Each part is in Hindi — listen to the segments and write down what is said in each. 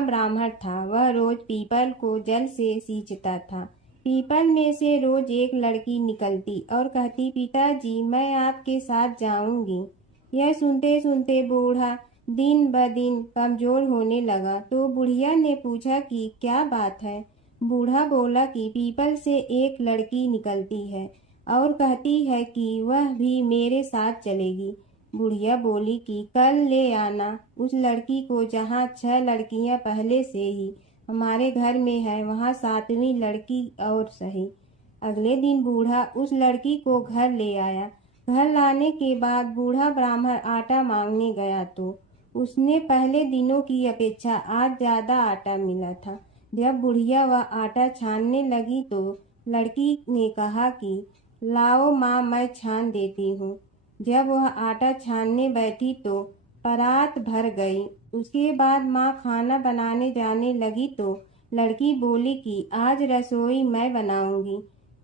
ब्राह्मण था। वह रोज पीपल को जल से सींचता था। पीपल में से रोज एक लड़की निकलती और कहती, पिताजी मैं आपके साथ जाऊंगी। यह सुनते सुनते बूढ़ा दिन ब दिन कमजोर होने लगा। तो बुढ़िया ने पूछा कि क्या बात है। बूढ़ा बोला कि पीपल से एक लड़की निकलती है और कहती है कि वह भी मेरे साथ चलेगी। बुढ़िया बोली कि कल ले आना उस लड़की को, जहाँ 6 लड़कियां पहले से ही हमारे घर में है, वहाँ 7वीं लड़की और सही। अगले दिन बूढ़ा उस लड़की को घर ले आया। घर लाने के बाद बूढ़ा ब्राह्मण आटा मांगने गया तो उसने पहले दिनों की अपेक्षा आज ज्यादा आटा मिला था। जब बुढ़िया वह आटा छानने लगी तो लड़की ने कहा कि लाओ माँ, मैं छान देती हूँ। जब वह आटा छानने बैठी तो परात भर गई। उसके बाद माँ खाना बनाने जाने लगी तो लड़की बोली कि आज रसोई मैं बनाऊंगी।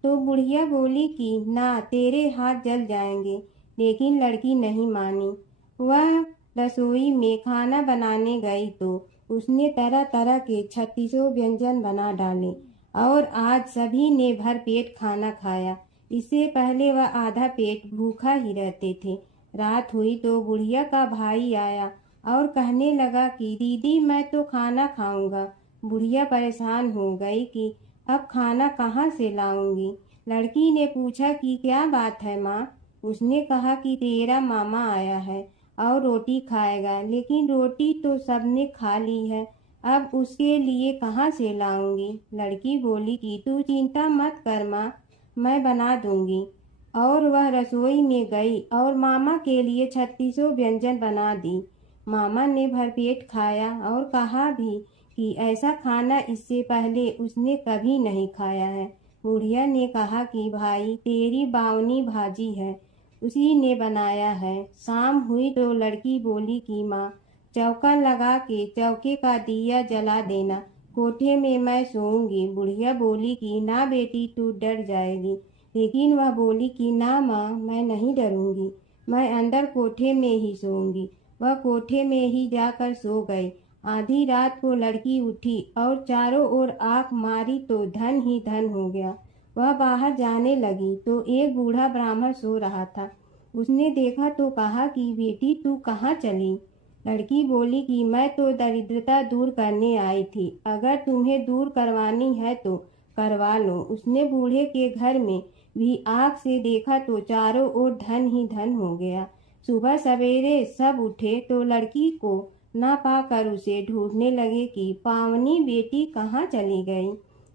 तो बुढ़िया बोली कि ना, तेरे हाथ जल जाएंगे। लेकिन लड़की नहीं मानी। वह रसोई में खाना बनाने गई तो उसने तरह तरह के 36 व्यंजन बना डाले और आज सभी ने भर पेट खाना खाया। इससे पहले वह आधा पेट भूखा ही रहते थे। रात हुई तो बुढ़िया का भाई आया और कहने लगा कि दीदी मैं तो खाना खाऊंगा। बुढ़िया परेशान हो गई कि अब खाना कहाँ से लाऊंगी। लड़की ने पूछा कि क्या बात है माँ। उसने कहा कि तेरा मामा आया है और रोटी खाएगा, लेकिन रोटी तो सबने खा ली है, अब उसके लिए कहाँ से लाऊंगी। लड़की बोली कि तू चिंता मत कर माँ, मैं बना दूंगी। और वह रसोई में गई और मामा के लिए 36 व्यंजन बना दी। मामा ने भरपेट खाया और कहा भी कि ऐसा खाना इससे पहले उसने कभी नहीं खाया है। बुढ़िया ने कहा कि भाई तेरी बावनी भाजी है, उसी ने बनाया है। शाम हुई तो लड़की बोली कि माँ चौका लगा के चौके का दिया जला देना, कोठे में मैं सोऊंगी। बुढ़िया बोली कि ना बेटी, तू डर जाएगी। लेकिन वह बोली कि ना माँ, मैं नहीं डरूंगी, मैं अंदर कोठे में ही सोऊंगी। वह कोठे में ही जाकर सो गई। आधी रात को लड़की उठी और चारों ओर आंख मारी तो धन ही धन हो गया। वह बाहर जाने लगी तो एक बूढ़ा ब्राह्मण सो रहा था। उसने देखा तो कहा कि बेटी तू कहाँ चली। लड़की बोली कि मैं तो दरिद्रता दूर करने आई थी, अगर तुम्हें दूर करवानी है तो करवा लो। उसने बूढ़े के घर में भी आँख से देखा तो चारों ओर धन ही धन हो गया। सुबह सवेरे सब उठे तो लड़की को ना पाकर उसे ढूंढने लगे कि पावनी बेटी कहाँ चली गई।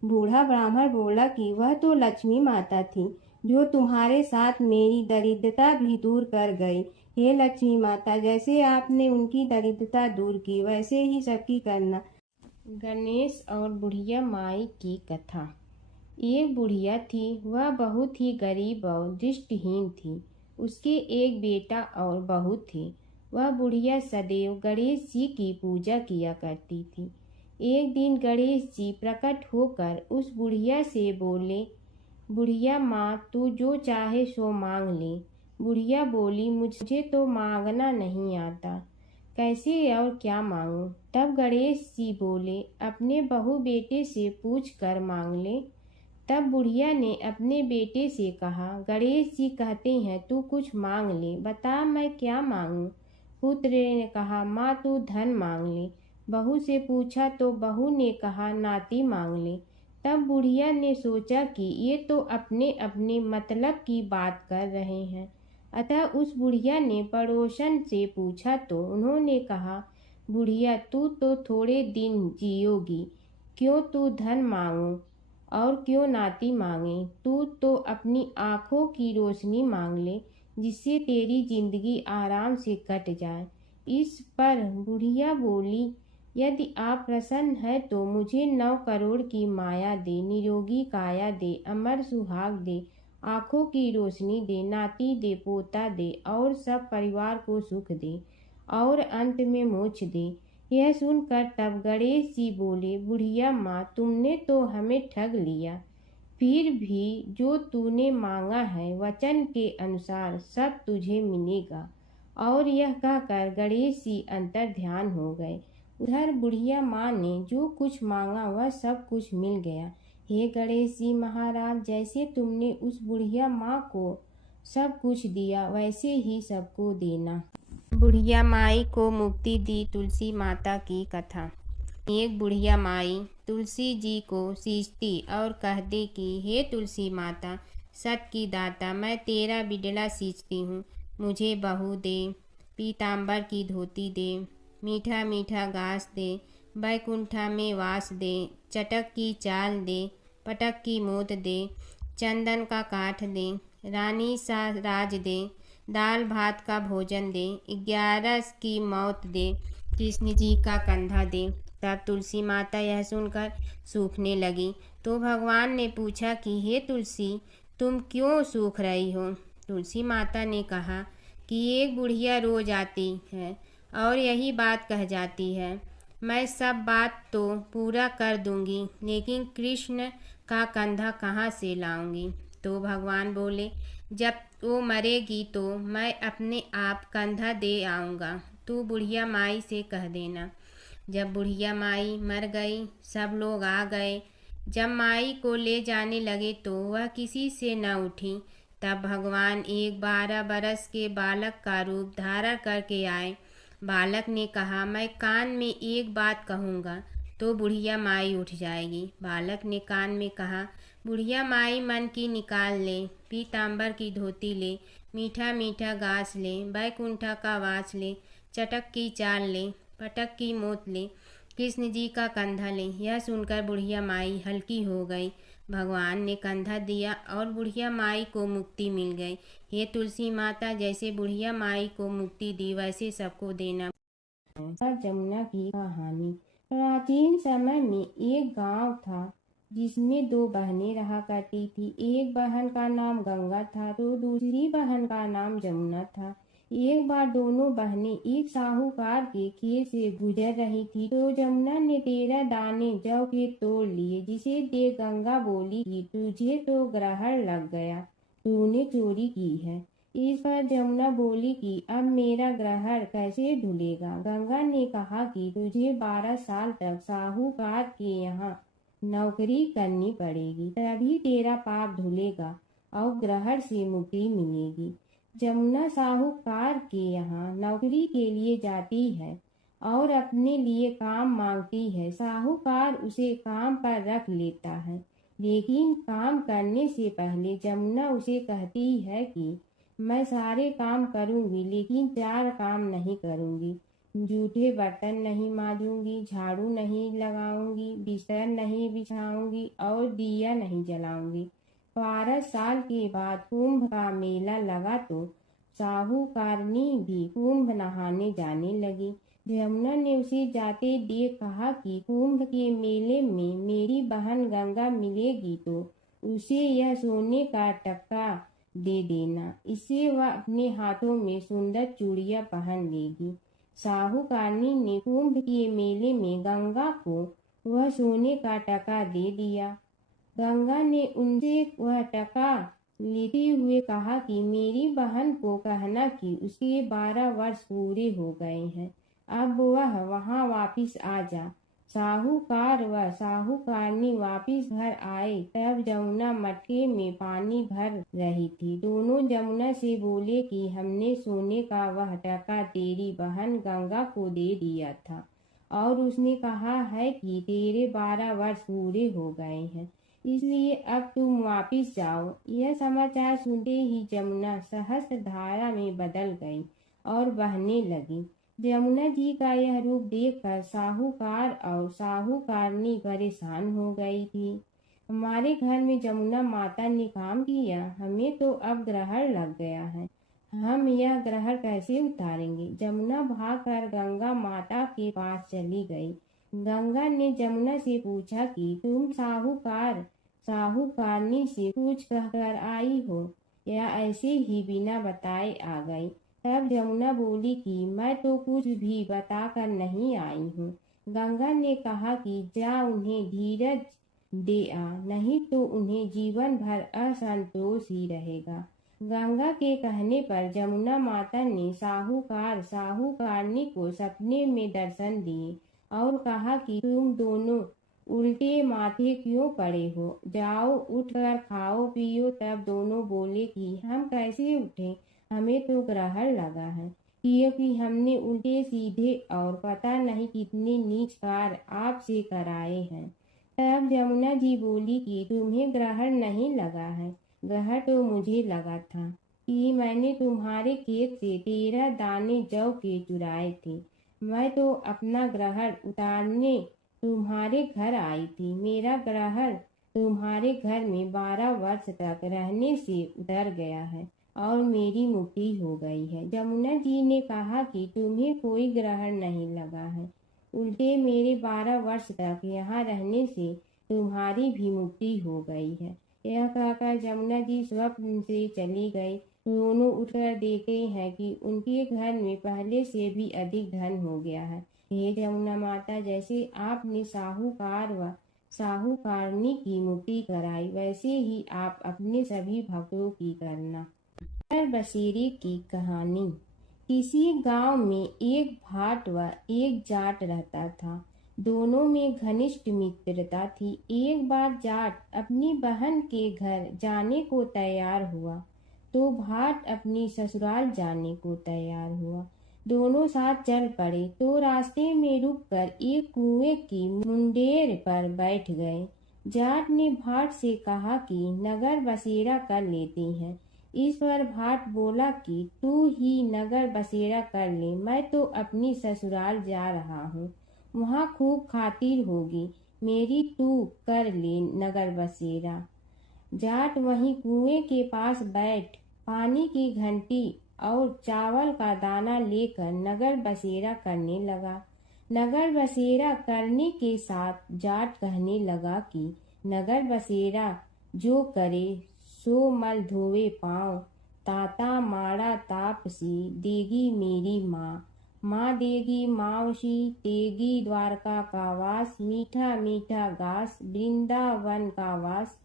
बूढ़ा ब्राह्मण बोला कि वह तो लक्ष्मी माता थी, जो तुम्हारे साथ मेरी दरिद्रता भी दूर कर गई। हे लक्ष्मी माता, जैसे आपने उनकी दरिद्रता दूर की, वैसे ही सबकी करना। गणेश और बुढ़िया माई की कथा। एक बुढ़िया थी, वह बहुत ही गरीब और दृष्टिहीन थी। उसके एक बेटा और बहू थे। वह बुढ़िया सदैव गणेश जी की पूजा किया करती थी। एक दिन गणेश जी प्रकट होकर उस बुढ़िया से बोले, बुढ़िया माँ, तू जो चाहे सो मांग ले। बुढ़िया बोली, मुझे तो मांगना नहीं आता, कैसे और क्या मांगूं। तब गणेश जी बोले, अपने बहू बेटे से पूछ कर मांग ले। तब बुढ़िया ने अपने बेटे से कहा, गणेश जी कहते हैं तू कुछ मांग ले, बता मैं क्या मांगूं। पुत्र ने कहा, माँ तू धन मांग ले। बहू से पूछा तो बहू ने कहा, नाती मांग ले। तब बुढ़िया ने सोचा कि ये तो अपने अपने मतलब की बात कर रहे हैं। अतः उस बुढ़िया ने पड़ोसन से पूछा तो उन्होंने कहा, बुढ़िया तू तो थोड़े दिन जियोगी, क्यों तू धन मांगो और क्यों नाती मांगे। तू तो अपनी आँखों की रोशनी मांग ले, जिससे तेरी जिंदगी आराम से कट जाए। इस पर बुढ़िया बोली, यदि आप प्रसन्न है तो मुझे 9 करोड़ की माया दे, निरोगी काया दे, अमर सुहाग दे, आँखों की रोशनी दे, नाती दे, पोता दे और सब परिवार को सुख दे और अंत में मोक्ष दे। यह सुनकर तब गणेश जी बोले, बुढ़िया माँ, तुमने तो हमें ठग लिया। फिर भी जो तूने मांगा है वचन के अनुसार सब तुझे मिलेगा। और यह कहकर गणेश जी अंतर ध्यान हो गए। उधर बुढ़िया माँ ने जो कुछ मांगा वह सब कुछ मिल गया। हे गणेश जी महाराज, जैसे तुमने उस बुढ़िया माँ को सब कुछ दिया वैसे ही सबको देना। बुढ़िया माई को मुक्ति दी तुलसी माता की कथा। एक बुढ़िया माई तुलसी जी को सींचती और कहती कि हे तुलसी माता, सत की दाता, मैं तेरा बिडला सींचती हूँ, मुझे बहू दे, पीताम्बर की धोती दे, मीठा मीठा घास दे, बैकुंठा में वास दे, चटक की चाल दे, पटक की मोत दे, चंदन का काठ दे, रानी सा राज दे, दाल भात का भोजन दे, 11 की मौत दे, कृष्ण जी का कंधा दे। तब तुलसी माता यह सुनकर सूखने लगी। तो भगवान ने पूछा कि हे तुलसी, तुम क्यों सूख रही हो? तुलसी माता ने कहा कि एक बुढ़िया रोज आती है और यही बात कह जाती है, मैं सब बात तो पूरा कर दूंगी, लेकिन कृष्ण का कंधा कहाँ से लाऊंगी? तो भगवान बोले, जब वो मरेगी तो मैं अपने आप कंधा दे आऊँगा, तू बुढ़िया माई से कह देना। जब बुढ़िया माई मर गई, सब लोग आ गए। जब माई को ले जाने लगे तो वह किसी से न उठी। तब भगवान एक 12 बरस के बालक का रूप धारण करके आए। बालक ने कहा, मैं कान में एक बात कहूँगा तो बुढ़िया माई उठ जाएगी। बालक ने कान में कहा, बुढ़िया माई मन की निकाल ले, पीताम्बर की धोती ले, मीठा मीठा घास ले, बैकुंठा का वास ले, चटक की चाल ले, पटक की मोत ले, कृष्ण जी का कंधा ले। यह सुनकर बुढ़िया माई हल्की हो गई। भगवान ने कंधा दिया और बुढ़िया माई को मुक्ति मिल गई। हे तुलसी माता, जैसे बुढ़िया माई को मुक्ति दी वैसे सबको देना। जमुना की कहानी। प्राचीन समय में एक गांव था जिसमें 2 बहनें रहा करती थी। एक बहन का नाम गंगा था तो दूसरी बहन का नाम जमुना था। एक बार दोनों बहनें एक साहूकार के खेत से गुजर रही थी तो जमुना ने 13 दाने जौ के तोड़ लिए, जिसे देख गंगा बोली कि तुझे तो ग्रहण लग गया, तूने चोरी की है। इस पर जमुना बोली कि अब मेरा ग्रहण कैसे धुलेगा। गंगा ने कहा कि तुझे 12 साल तक साहूकार के यहाँ नौकरी करनी पड़ेगी, तभी तेरा पाप धुलेगा और ग्रहण से मुक्ति मिलेगी। जमुना साहूकार के यहाँ नौकरी के लिए जाती है और अपने लिए काम मांगती है। साहूकार उसे काम पर रख लेता है, लेकिन काम करने से पहले जमुना उसे कहती है कि मैं सारे काम करूंगी लेकिन 4 काम नहीं करूंगी। जूठे बर्तन नहीं मांजूंगी, झाड़ू नहीं लगाऊंगी, बिस्तर नहीं बिछाऊंगी और दिया नहीं जलाऊंगी। 12 साल के बाद कुंभ का मेला लगा तो साहूकारनी भी कुंभ नहाने जाने लगी। जमुना ने उसे जाते देख कहा कि कुंभ के मेले में मेरी बहन गंगा मिलेगी तो उसे यह सोने का टक्का दे देना, इससे वह अपने हाथों में सुंदर चूड़ियां पहन लेगी। साहूकारनी ने कुंभ के मेले में गंगा को वह सोने का टका दे दिया। गंगा ने उनसे वह टका लेते हुए कहा कि मेरी बहन को कहना कि उसके 12 वर्ष पूरे हो गए हैं, अब वह वहां वापिस आ जा। साहूकार व साहूकारनी वापिस घर आए तब जमुना मटके में पानी भर रही थी। दोनों जमुना से बोले कि हमने सोने का वह टका तेरी बहन गंगा को दे दिया था और उसने कहा है कि तेरे 12 वर्ष पूरे हो गए हैं, इसलिए अब तुम वापिस जाओ। यह समाचार सुनते ही जमुना सहस्त्र धारा में बदल गई और बहने लगी। जमुना जी का यह रूप देखकर साहूकार और साहूकारनी परेशान हो गई थी। हमारे घर में जमुना माता ने काम किया, हमें तो अब ग्रहण लग गया है, हम यह ग्रहण कैसे उतारेंगे। जमुना भागकर गंगा माता के पास चली गई। गंगा ने जमुना से पूछा कि तुम साहूकारनी से कुछ कहकर आई हो या ऐसे ही बिना बताए आ गई। तब जमुना बोली कि मैं तो कुछ भी बताकर नहीं आई हूँ। गंगा ने कहा कि जा उन्हें धीरज दे आ, नहीं तो उन्हें जीवन भर असंतोष ही रहेगा। गंगा के कहने पर जमुना माता ने साहूकारनी को सपने में दर्शन दिए और कहा कि तुम दोनों उल्टे माथे क्यों पड़े हो, जाओ उठकर खाओ पियो। तब दोनों बोले कि हम कैसे उठें, हमें तो ग्रहण लगा है, क्योंकि हमने उल्टे सीधे और पता नहीं कितने नीच कार्य आपसे कराए हैं। तब जमुना जी बोली कि तुम्हें ग्रहण नहीं लगा है, ग्रहण तो मुझे लगा था कि मैंने तुम्हारे खेत से 13 दाने जौ के चुराए थे। मैं तो अपना ग्रहण उतारने तुम्हारे घर आई थी। मेरा ग्रहण तुम्हारे घर में 12 वर्ष तक रहने से उतर गया है और मेरी मुक्ति हो गई है। जमुना जी ने कहा कि तुम्हें कोई ग्रहण नहीं लगा है, उल्टे मेरे 12 वर्ष तक यहाँ रहने से तुम्हारी भी मुक्ति हो गई है। यह कहकर जमुना जी स्वप्न से चली गई। दोनों उठकर देखते हैं कि उनके घर में पहले से भी अधिक धन हो गया है। हे जमुना माता, जैसे आपने साहूकार व साहूकारनी की मुक्ति कराई, वैसे ही आप अपने सभी भक्तों की करना। नगर बसेरे की कहानी। किसी गांव में एक भाट व एक जाट रहता था। दोनों में घनिष्ठ मित्रता थी। एक बार जाट अपनी बहन के घर जाने को तैयार हुआ तो भाट अपनी ससुराल जाने को तैयार हुआ। दोनों साथ चल पड़े तो रास्ते में रुककर एक कुएं की मुंडेर पर बैठ गए। जाट ने भाट से कहा कि नगर बसेरा कर लेते हैं। इस पर भाट बोला कि तू ही नगर बसेरा कर ले, मैं तो अपनी ससुराल जा रहा हूँ, वहाँ खूब खातिर होगी मेरी, तू कर ले नगर बसेरा। जाट वहीं कुएं के पास बैठ पानी की घंटी और चावल का दाना लेकर नगर बसेरा करने लगा। नगर बसेरा करने के साथ जाट कहने लगा कि नगर बसेरा जो करे सो मल धोवे पाँव, ताता माड़ा तापसी देगी मेरी माँ, माँ देगी मावशी तेगी द्वारका का वास, मीठा मीठा घास वृंदावन का वास,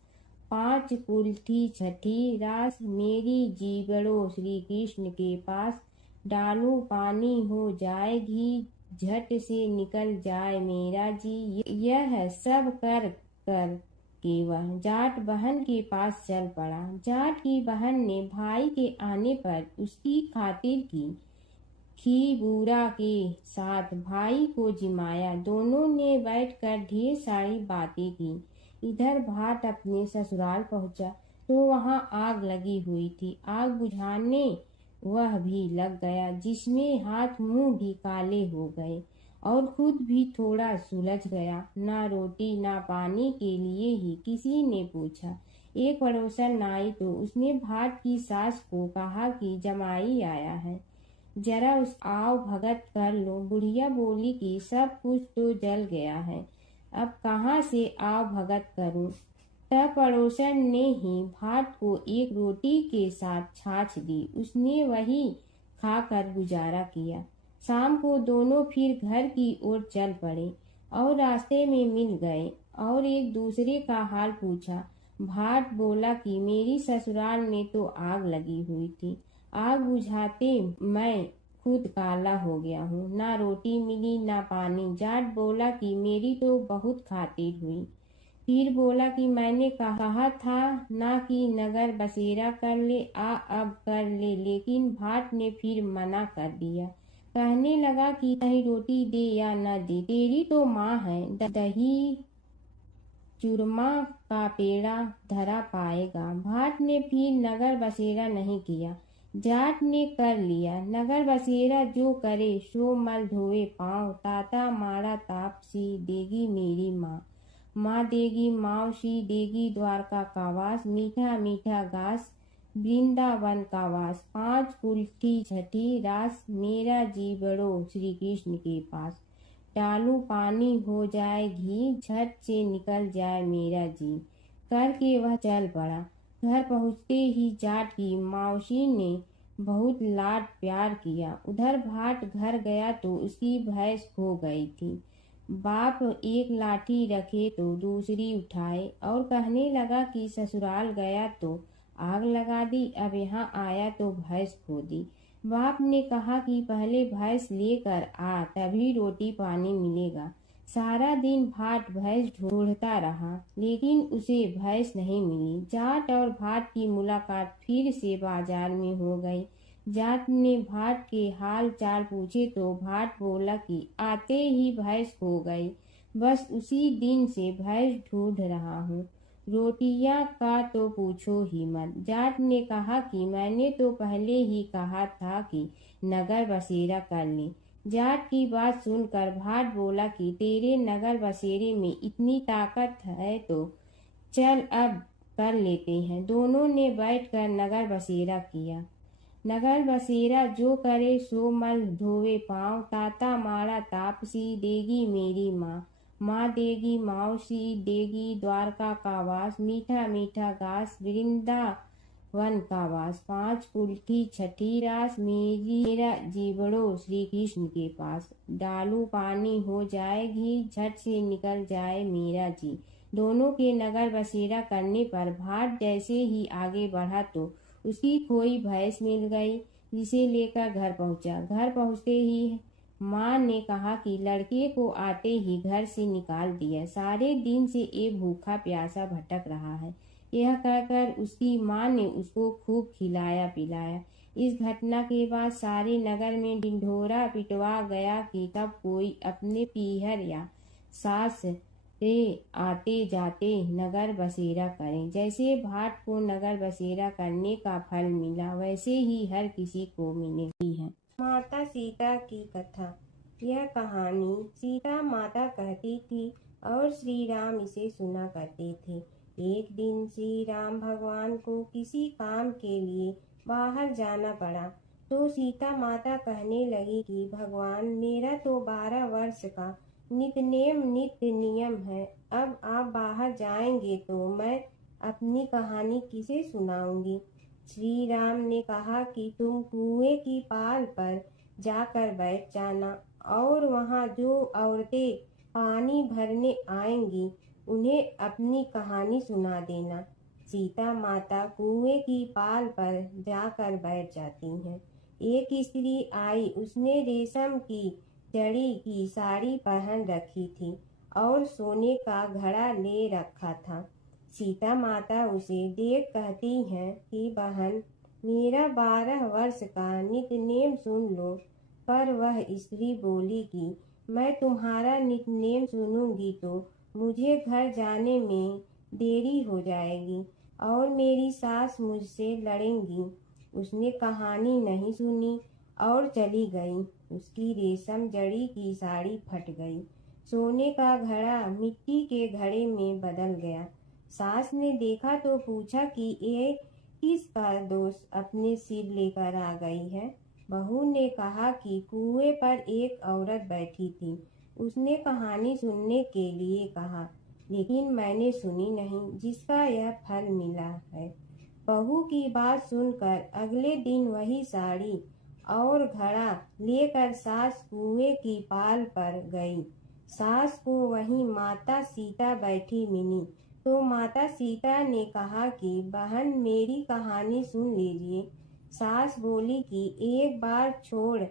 5 कुल्थी छठी रास, मेरी जीवड़ो श्री कृष्ण के पास, डालू पानी हो जाए घी, झट से निकल जाए मेरा जी। यह सब कर कर के वह जाट बहन के पास चल पड़ा। जाट की बहन ने भाई के आने पर उसकी खातिर की। खी बूरा के साथ भाई को जिमाया। दोनों ने बैठकर ढेर सारी बातें की। इधर भाट अपने ससुराल पहुंचा तो वहां आग लगी हुई थी। आग बुझाने वह भी लग गया, जिसमें हाथ मुंह भी काले हो गए और खुद भी थोड़ा सुलझ गया। ना रोटी ना पानी के लिए ही किसी ने पूछा। एक पड़ोसन आई तो उसने भाट की सास को कहा कि जमाई आया है, जरा उस आओ भगत कर लो। बुढ़िया बोली कि सब कुछ तो जल गया है, अब कहाँ से आओ भगत करूं। तब पड़ोसन ने ही भाट को एक रोटी के साथ छाछ दी। उसने वही खाकर गुजारा किया। शाम को दोनों फिर घर की ओर चल पड़े और रास्ते में मिल गए और एक दूसरे का हाल पूछा। भाट बोला कि मेरी ससुराल में तो आग लगी हुई थी, आग बुझाते मैं खुद काला हो गया हूँ, ना रोटी मिली ना पानी। जाट बोला कि मेरी तो बहुत खातिर हुई। फिर बोला कि मैंने कहा था ना कि नगर बसेरा कर ले, अब कर ले, लेकिन भाट ने फिर मना कर दिया। कहने लगा कि चाहे रोटी दे या न दे, तेरी तो माँ है, दही चूरमा का पेड़ा धरा पाएगा। भाट ने फिर नगर बसेरा नहीं किया। जाट ने कर लिया। नगर बसेरा जो करे सो मल धोवे पाँव, ताता माड़ा तापसी देगी मेरी माँ, माँ देगी मावशी देगी द्वारका का वास, मीठा मीठा घास वृंदावन का वास, 5 कुल्थी छठी रास, मेरा जीवड़ो श्री कृष्ण के पास, डालू पानी हो जाए घी, झट से निकल जाए मेरा जी। करके वह चल पड़ा। घर पहुँचते ही जाट की मावशी ने बहुत लाड प्यार किया। उधर भाट घर गया तो उसकी भैंस खो गई थी। बाप एक लाठी रखे तो दूसरी उठाए और कहने लगा कि ससुराल गया तो आग लगा दी, अब यहाँ आया तो भैंस खो दी। बाप ने कहा कि पहले भैंस लेकर आ, तभी रोटी पानी मिलेगा। सारा दिन भाट भैंस ढूंढता रहा, लेकिन उसे भैंस नहीं मिली। जाट और भाट की मुलाकात फिर से बाजार में हो गई। जाट ने भाट के हाल चाल पूछे तो भाट बोला कि आते ही भैंस खो गई। बस उसी दिन से भैंस ढूंढ रहा हूँ। रोटियां का तो पूछो ही मत। जाट ने कहा कि मैंने तो पहले ही कहा था कि नगर बसेरा कर ले। जाट की बात सुनकर भाट बोला कि तेरे नगर बसेरे में इतनी ताकत है तो चल अब कर लेते हैं। दोनों ने बैठकर नगर बसेरा किया। नगर बसेरा जो करे सो मल धोवे पाँव। ताता मारा तापसी देगी मेरी माँ। माँ देगी मौसी देगी द्वारका का वास। मीठा मीठा घास वृंदावन का वास। पाँच कुल की छठी रास मेरा जीवड़ो श्री कृष्ण के पास। डालू पानी हो जाए घी झट से निकल जाए मेरा जी। दोनों के नगर बसेरा करने पर भाट जैसे ही आगे बढ़ा तो उसकी खोई भैंस मिल गई, जिसे लेकर घर पहुंचा। घर पहुंचते ही माँ ने कहा कि लड़के को आते ही घर से निकाल दिया। सारे दिन से ये भूखा प्यासा भटक रहा है। यह कहकर उसकी माँ ने उसको खूब खिलाया पिलाया। इस घटना के बाद सारे नगर में ढिंढोरा पिटवा गया कि तब कोई अपने पीहर या सास से आते जाते नगर बसेरा करें। जैसे भाट को नगर बसेरा करने का फल मिला, वैसे ही हर किसी को मिलती है। माता सीता की कथा। यह कहानी सीता माता कहती थी और श्री राम इसे सुना करते थे। एक दिन श्री राम भगवान को किसी काम के लिए बाहर जाना पड़ा, तो सीता माता कहने लगी कि भगवान, मेरा तो 12 वर्ष का नित्य नियम है। अब आप बाहर जाएंगे तो मैं अपनी कहानी किसे सुनाऊंगी। श्री राम ने कहा कि तुम कुएं की पाल पर जाकर बैठ जाना और वहां जो औरतें पानी भरने आएंगी उन्हें अपनी कहानी सुना देना। सीता माता कुएं की पाल पर जाकर बैठ जाती हैं। एक स्त्री आई, उसने रेशम की जड़ी की साड़ी पहन रखी थी और सोने का घड़ा ले रखा था। सीता माता उसे देख कहती हैं कि बहन, मेरा 12 वर्ष का नित्य नेम सुन लो। पर वह स्त्री बोली कि मैं तुम्हारा नित्य नेम सुनूंगी तो मुझे घर जाने में देरी हो जाएगी और मेरी सास मुझसे लड़ेंगी। उसने कहानी नहीं सुनी और चली गई। उसकी रेशम जड़ी की साड़ी फट गई। सोने का घड़ा मिट्टी के घड़े में बदल गया। सास ने देखा तो पूछा कि ये किसका दोष अपने सिर लेकर आ गई है। बहू ने कहा कि कुएं पर एक औरत बैठी थी, उसने कहानी सुनने के लिए कहा, लेकिन मैंने सुनी नहीं, जिसका यह फल मिला है। बहू की बात सुनकर अगले दिन वही साड़ी और घड़ा लेकर सास कुएं की पाल पर गई। सास को वहीं माता सीता बैठी मिली, तो माता सीता ने कहा कि बहन, मेरी कहानी सुन लीजिए। सास बोली कि एक बार छोड़,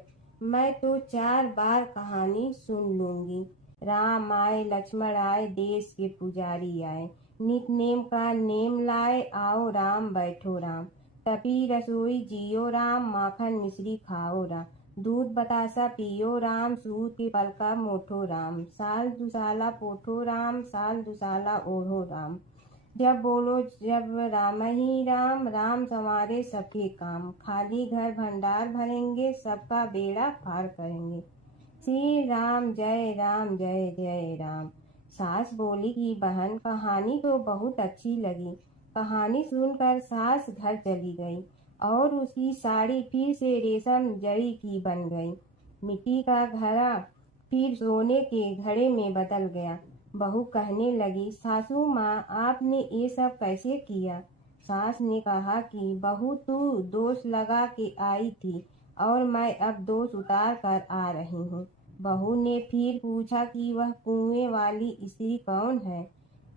मैं तो 4 बार कहानी सुन लूंगी। राम आए लक्ष्मण आए, देश के पुजारी आए, नित नेम का नेम लाए, आओ राम बैठो राम। तपी रसोई जियो राम, माखन मिश्री खाओ राम। दूध बतासा पियो राम, सूत के पलका मोठो राम। साल दुसाला पोठो राम, साल दुसाला ओढ़ो राम। जब बोलो जब राम ही राम, राम संवारे सबके काम। खाली घर भंडार भरेंगे, सबका बेड़ा पार करेंगे। श्री राम जय राम जय जय राम। सास बोली कि बहन, कहानी तो बहुत अच्छी लगी। कहानी सुनकर सास घर चली गई और उसकी साड़ी फिर से रेशम जड़ी की बन गई। मिट्टी का घड़ा फिर सोने के घड़े में बदल गया। बहू कहने लगी, सासू माँ, आपने ये सब कैसे किया। सास ने कहा कि बहू, तू दोष लगा के आई थी और मैं अब दोष उतार कर आ रही हूँ। बहू ने फिर पूछा कि वह कुएं वाली स्त्री कौन है।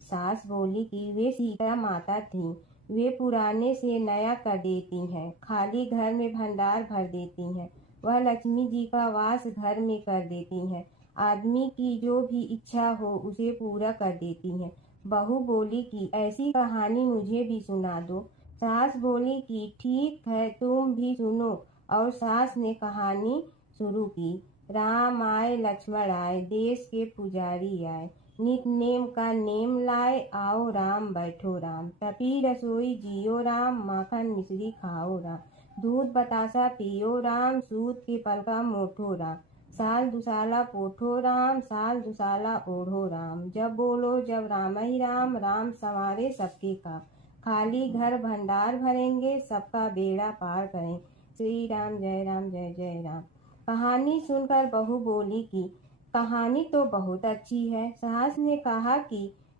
सास बोली कि वे सीता माता थी। वे पुराने से नया कर देती हैं, खाली घर में भंडार भर देती हैं। वह लक्ष्मी जी का वास घर में कर देती हैं, आदमी की जो भी इच्छा हो उसे पूरा कर देती हैं। बहू बोली कि ऐसी कहानी मुझे भी सुना दो। सास बोली कि ठीक है, तुम भी सुनो। और सास ने कहानी शुरू की। राम आए लक्ष्मण आए, देश के पुजारी आए, नित नेम का नेम लाए, आओ राम बैठो राम, तपी रसोई जियो राम, माखन मिश्री खाओ राम, दूध बतासा पियो राम, सूत के पलका मोठो राम, साल दुसाला पोठो राम, साल दुसाला ओढ़ो राम, जब बोलो जब राम ही राम, राम संवारे सबके काम, खाली घर भंडार भरेंगे, सबका बेड़ा पार करें, श्री राम जय राम जय जय राम। कहानी सुनकर बहू बोली कि कहानी तो बहुत अच्छी है। सास ने कहा कि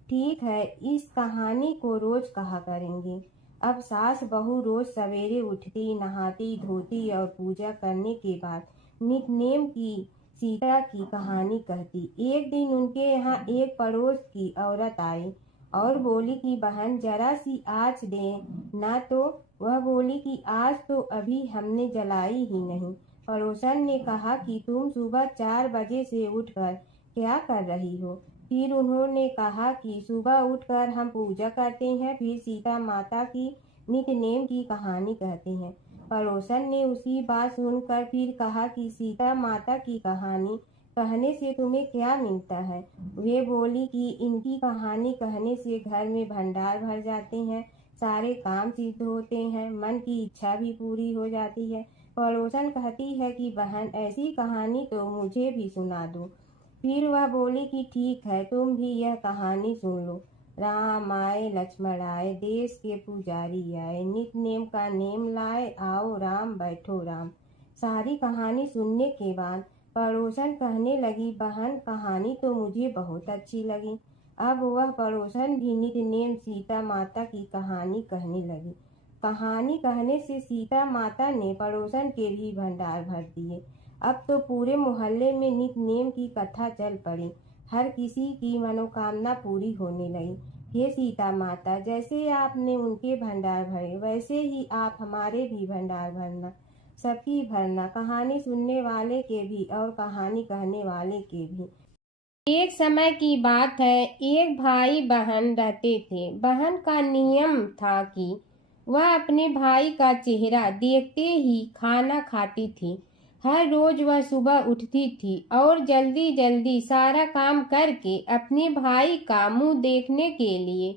ठीक है, इस कहानी को रोज कहा करेंगे। अब सास बहू रोज सवेरे उठती, नहाती धोती और पूजा करने के बाद नितनेम की सीता की कहानी कहती। एक दिन उनके यहाँ एक पड़ोस की औरत आई और बोली कि बहन जरा सी आँच दे ना। तो वह बोली कि आज तो अभी हमने जलाई ही नहीं। पड़ोसन ने कहा कि तुम सुबह 4 बजे से उठकर क्या कर रही हो? फिर उन्होंने कहा कि सुबह उठकर हम पूजा करते हैं, फिर सीता माता की नितनेम की कहानी कहते हैं। पड़ोसन ने उसकी बात सुनकर फिर कहा कि सीता माता की कहानी कहने से तुम्हें क्या मिलता है? वे बोली कि इनकी कहानी कहने से घर में भंडार भर जाते हैं, सारे काम सिद्ध होते हैं, मन की इच्छा भी पूरी हो जाती है। पड़ोसन कहती है कि बहन ऐसी कहानी तो मुझे भी सुना दो। फिर वह बोली कि ठीक है, तुम भी यह कहानी सुन लो। राम आए लक्ष्मण आए, देश के पुजारी आए, नित नेम का नेम लाए, आओ राम बैठो राम। सारी कहानी सुनने के बाद पड़ोसन कहने लगी, बहन कहानी तो मुझे बहुत अच्छी लगी। अब वह पड़ोसन भी नित नेम सीता माता की कहानी कहने लगी। कहानी कहने से सीता माता ने पड़ोसन के भी भंडार भर दिए। अब तो पूरे मोहल्ले में नित नेम की कथा चल पड़ी, हर किसी की मनोकामना पूरी होने लगी। हे सीता माता, जैसे आपने उनके भंडार भरे वैसे ही आप हमारे भी भंडार भरना, सबकी भरना, कहानी सुनने वाले के भी और कहानी कहने वाले के भी। एक समय की बात है, एक भाई बहन रहते थे। बहन का नियम था कि वह अपने भाई का चेहरा देखते ही खाना खाती थी। हर रोज वह सुबह उठती थी और जल्दी जल्दी सारा काम करके अपने भाई का मुंह देखने के लिए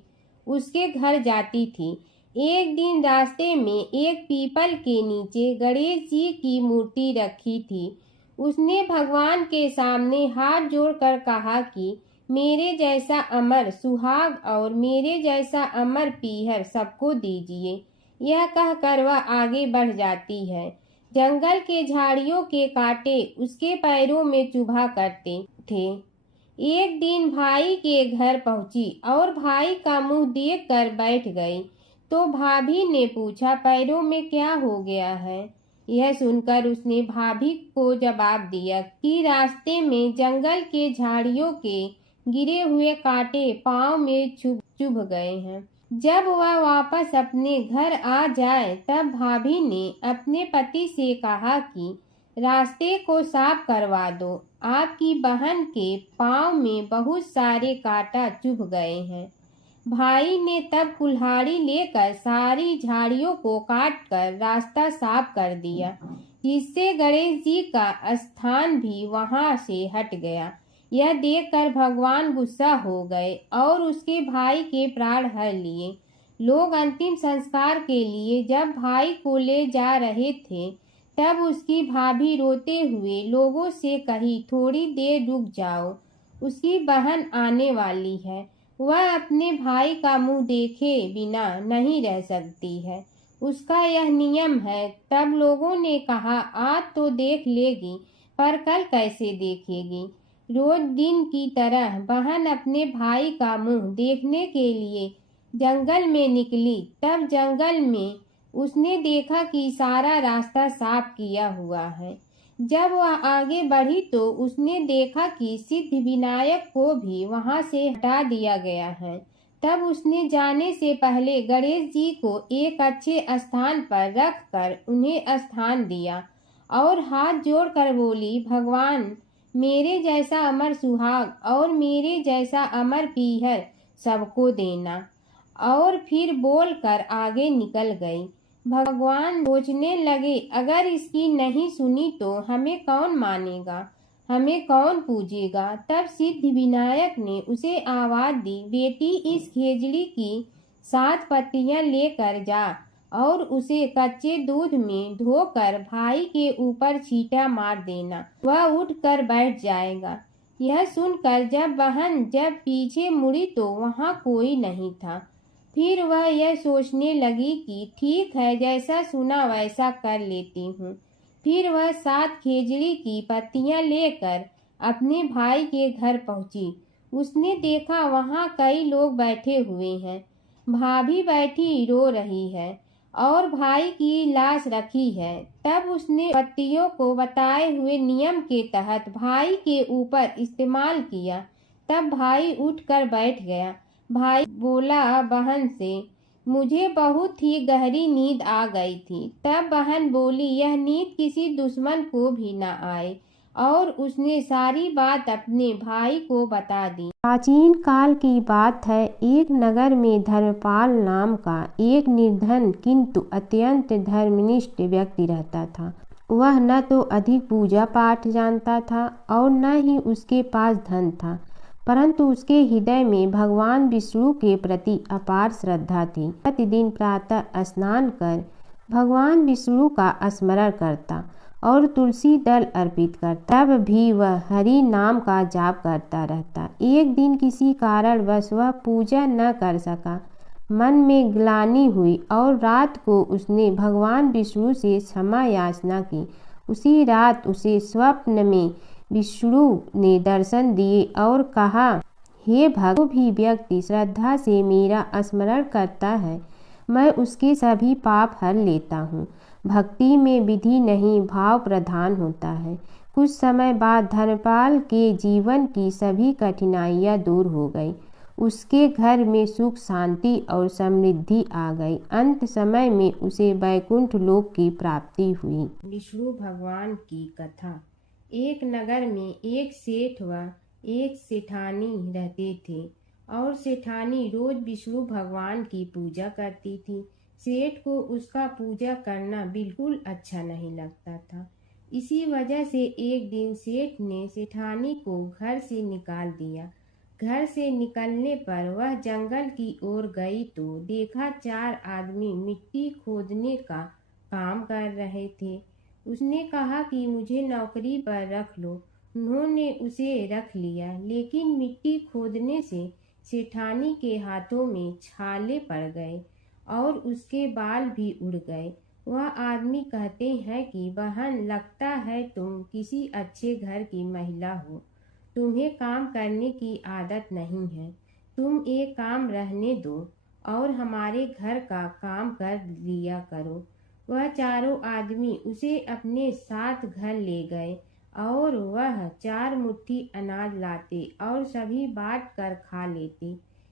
उसके घर जाती थी। एक दिन रास्ते में एक पीपल के नीचे गणेश जी की मूर्ति रखी थी। उसने भगवान के सामने हाथ जोड़कर कहा कि मेरे जैसा अमर सुहाग और मेरे जैसा अमर पीहर सबको दीजिए। यह कहकर वह आगे बढ़ जाती है। जंगल के झाड़ियों के कांटे उसके पैरों में चुभा करते थे। एक दिन भाई के घर पहुंची और भाई का मुंह देखकर बैठ गई। तो भाभी ने पूछा, पैरों में क्या हो गया है? यह सुनकर उसने भाभी को जवाब दिया कि रास्ते में जंगल के झाड़ियों के गिरे हुए कांटे पांव में चुभ गए हैं। जब वह वापस अपने घर आ जाए तब भाभी ने अपने पति से कहा कि रास्ते को साफ करवा दो, आपकी बहन के पांव में बहुत सारे कांटा चुभ गए हैं। भाई ने तब कुल्हाड़ी लेकर सारी झाड़ियों को काटकर रास्ता साफ कर दिया, जिससे गणेश जी का स्थान भी वहां से हट गया। यह देखकर भगवान गुस्सा हो गए और उसके भाई के प्राण हर लिए। लोग अंतिम संस्कार के लिए जब भाई को ले जा रहे थे तब उसकी भाभी रोते हुए लोगों से कही, थोड़ी देर रुक जाओ, उसकी बहन आने वाली है, वह अपने भाई का मुंह देखे बिना नहीं रह सकती है, उसका यह नियम है। तब लोगों ने कहा, आज तो देख लेगी पर कल कैसे देखेगी? रोज दिन की तरह बहन अपने भाई का मुंह देखने के लिए जंगल में निकली। तब जंगल में उसने देखा कि सारा रास्ता साफ किया हुआ है। जब वह आगे बढ़ी तो उसने देखा कि सिद्ध विनायक को भी वहां से हटा दिया गया है। तब उसने जाने से पहले गणेश जी को एक अच्छे स्थान पर रखकर उन्हें स्थान दिया और हाथ जोड़कर बोली, भगवान, मेरे जैसा अमर सुहाग और मेरे जैसा अमर पीहर सबको देना। और फिर बोलकर आगे निकल गई। भगवान सोचने लगे, अगर इसकी नहीं सुनी तो हमें कौन मानेगा, हमें कौन पूजेगा। तब सिद्धि विनायक ने उसे आवाज दी, बेटी, इस खेजड़ी की 7 पत्तियां लेकर जा और उसे कच्चे दूध में धोकर भाई के ऊपर छींटा मार देना, वह उठकर बैठ जाएगा। यह सुनकर जब पीछे मुड़ी तो वहां कोई नहीं था। फिर वह यह सोचने लगी कि ठीक है, जैसा सुना वैसा कर लेती हूँ। फिर वह 7 खेजड़ी की पत्तियां लेकर अपने भाई के घर पहुंची। उसने देखा वहां कई लोग बैठे हुए हैं। भाभी बैठी रो रही है और भाई की लाश रखी है। तब उसने पत्तियों को बताए हुए नियम के तहत भाई के ऊपर इस्तेमाल किया। तब भाई उठकर बैठ गया। भाई बोला बहन से, मुझे बहुत ही गहरी नींद आ गई थी। तब बहन बोली, यह नींद किसी दुश्मन को भी न आए। और उसने सारी बात अपने भाई को बता दी। प्राचीन काल की बात है। एक नगर में धर्मपाल नाम का एक निर्धन किंतु अत्यंत धर्मनिष्ठ व्यक्ति रहता था। वह न तो अधिक पूजा पाठ जानता था और न ही उसके पास धन था, परंतु उसके हृदय में भगवान विष्णु के प्रति अपार श्रद्धा थी। प्रतिदिन प्रातः स्नान कर भगवान विष्णु का स्मरण करता और तुलसी दल अर्पित करता। तब भी वह हरि नाम का जाप करता रहता। एक दिन किसी कारणवश वह पूजा न कर सका। मन में ग्लानि हुई और रात को उसने भगवान विष्णु से क्षमा याचना की। उसी रात उसे स्वप्न में विष्णु ने दर्शन दिए और कहा, हे भक्त, जो भी व्यक्ति श्रद्धा से मेरा स्मरण करता है, मैं उसके सभी पाप हर लेता हूँ। भक्ति में विधि नहीं, भाव प्रधान होता है। कुछ समय बाद धर्मपाल के जीवन की सभी कठिनाइयाँ दूर हो गई। उसके घर में सुख, शांति और समृद्धि आ गई। अंत समय में उसे वैकुंठ लोक की प्राप्ति हुई। विष्णु भगवान की कथा। एक नगर में एक सेठ व एक सेठानी रहते थे और सेठानी रोज विष्णु भगवान की पूजा करती थी। सेठ को उसका पूजा करना बिल्कुल अच्छा नहीं लगता था। इसी वजह से एक दिन सेठ ने सेठानी को घर से निकाल दिया। घर से निकलने पर वह जंगल की ओर गई तो देखा 4 आदमी मिट्टी खोदने का काम कर रहे थे। उसने कहा कि मुझे नौकरी पर रख लो। उन्होंने उसे रख लिया, लेकिन मिट्टी खोदने से सेठानी के हाथों में छाले पड़ गए और उसके बाल भी उड़ गए। वह आदमी कहते हैं कि बहन, लगता है तुम किसी अच्छे घर की महिला हो। तुम्हें काम करने की आदत नहीं है। तुम एक काम रहने दो और हमारे घर का काम कर लिया करो। वह चारों आदमी उसे अपने साथ घर ले गए और वह 4 मुट्ठी अनाज लाते और सभी बांट कर खा लेते।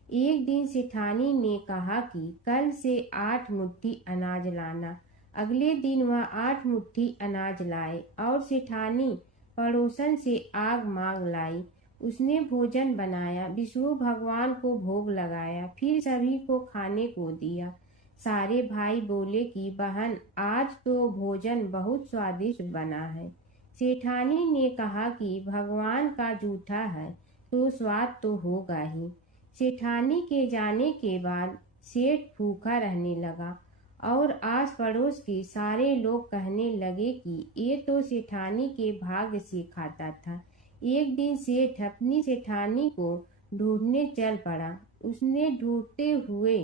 एक दिन सेठानी ने कहा कि कल से 8 मुट्ठी अनाज लाना। अगले दिन वह 8 मुट्ठी अनाज लाए और सेठानी पड़ोसन से आग मांग लाई। उसने भोजन बनाया, विष्णु भगवान को भोग लगाया, फिर सभी को खाने को दिया। सारे भाई बोले कि बहन, आज तो भोजन बहुत स्वादिष्ट बना है। सेठानी ने कहा कि भगवान का जूठा है तो स्वाद तो होगा ही। सेठानी के जाने के बाद सेठ भूखा रहने लगा और आस पड़ोस के सारे लोग कहने लगे कि ये तो सेठानी के भाग्य से खाता था। एक दिन सेठ अपनी सेठानी को ढूंढने चल पड़ा। उसने ढूंढते हुए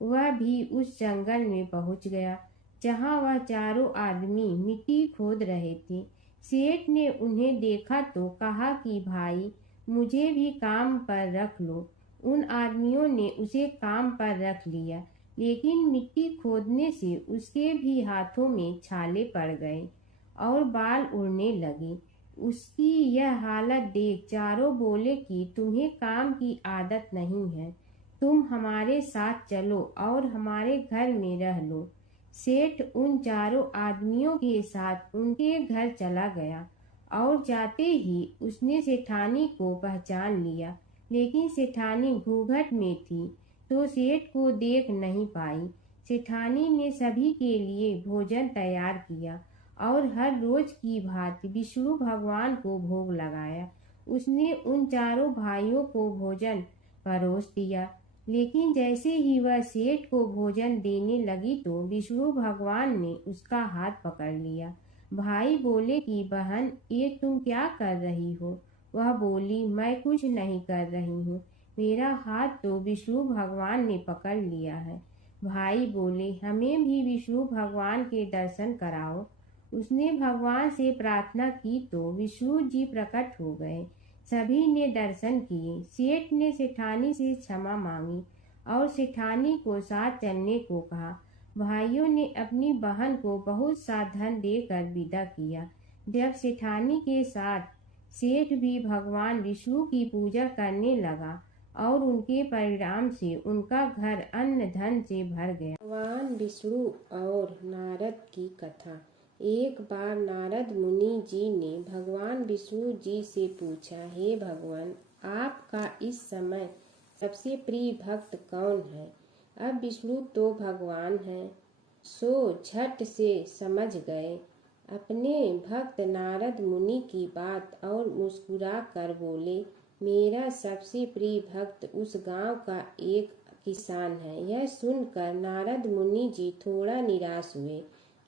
वह भी उस जंगल में पहुंच गया जहां वह चारों आदमी मिट्टी खोद रहे थे। सेठ ने उन्हें देखा तो कहा कि भाई, मुझे भी काम पर रख लो। उन आदमियों ने उसे काम पर रख लिया, लेकिन मिट्टी खोदने से उसके भी हाथों में छाले पड़ गए और बाल उड़ने लगे। उसकी यह हालत देख चारों बोले कि तुम्हें काम की आदत नहीं है, तुम हमारे साथ चलो और हमारे घर में रह लो। सेठ उन चारों आदमियों के साथ उनके घर चला गया और जाते ही उसने सेठानी को पहचान लिया, लेकिन सेठानी घूंघट में थी तो सेठ को देख नहीं पाई। सेठानी ने सभी के लिए भोजन तैयार किया और हर रोज की भांति विष्णु भगवान को भोग लगाया। उसने उन चारों भाइयों को भोजन परोस दिया, लेकिन जैसे ही वह सेठ को भोजन देने लगी तो विष्णु भगवान ने उसका हाथ पकड़ लिया। भाई बोले कि बहन, ये तुम क्या कर रही हो? वह बोली, मैं कुछ नहीं कर रही हूँ, मेरा हाथ तो विष्णु भगवान ने पकड़ लिया है। भाई बोले, हमें भी विष्णु भगवान के दर्शन कराओ। उसने भगवान से प्रार्थना की तो विष्णु जी प्रकट हो गए। सभी ने दर्शन किए। सेठ ने सेठानी से क्षमा मांगी और सेठानी को साथ चलने को कहा। भाइयों ने अपनी बहन को बहुत सा धन देकर विदा किया। जब सेठानी के साथ सेठ भी भगवान विष्णु की पूजा करने लगा और उनके परिणाम से उनका घर अन्न धन से भर गया। भगवान विष्णु और नारद की कथा। एक बार नारद मुनि जी ने भगवान विष्णु जी से पूछा, हे भगवान, आपका इस समय सबसे प्रिय भक्त कौन है? अब विष्णु तो भगवान हैं, सो झट से समझ गए अपने भक्त नारद मुनि की बात और मुस्कुरा कर बोले, मेरा सबसे प्रिय भक्त उस गांव का एक किसान है। यह सुनकर नारद मुनि जी थोड़ा निराश हुए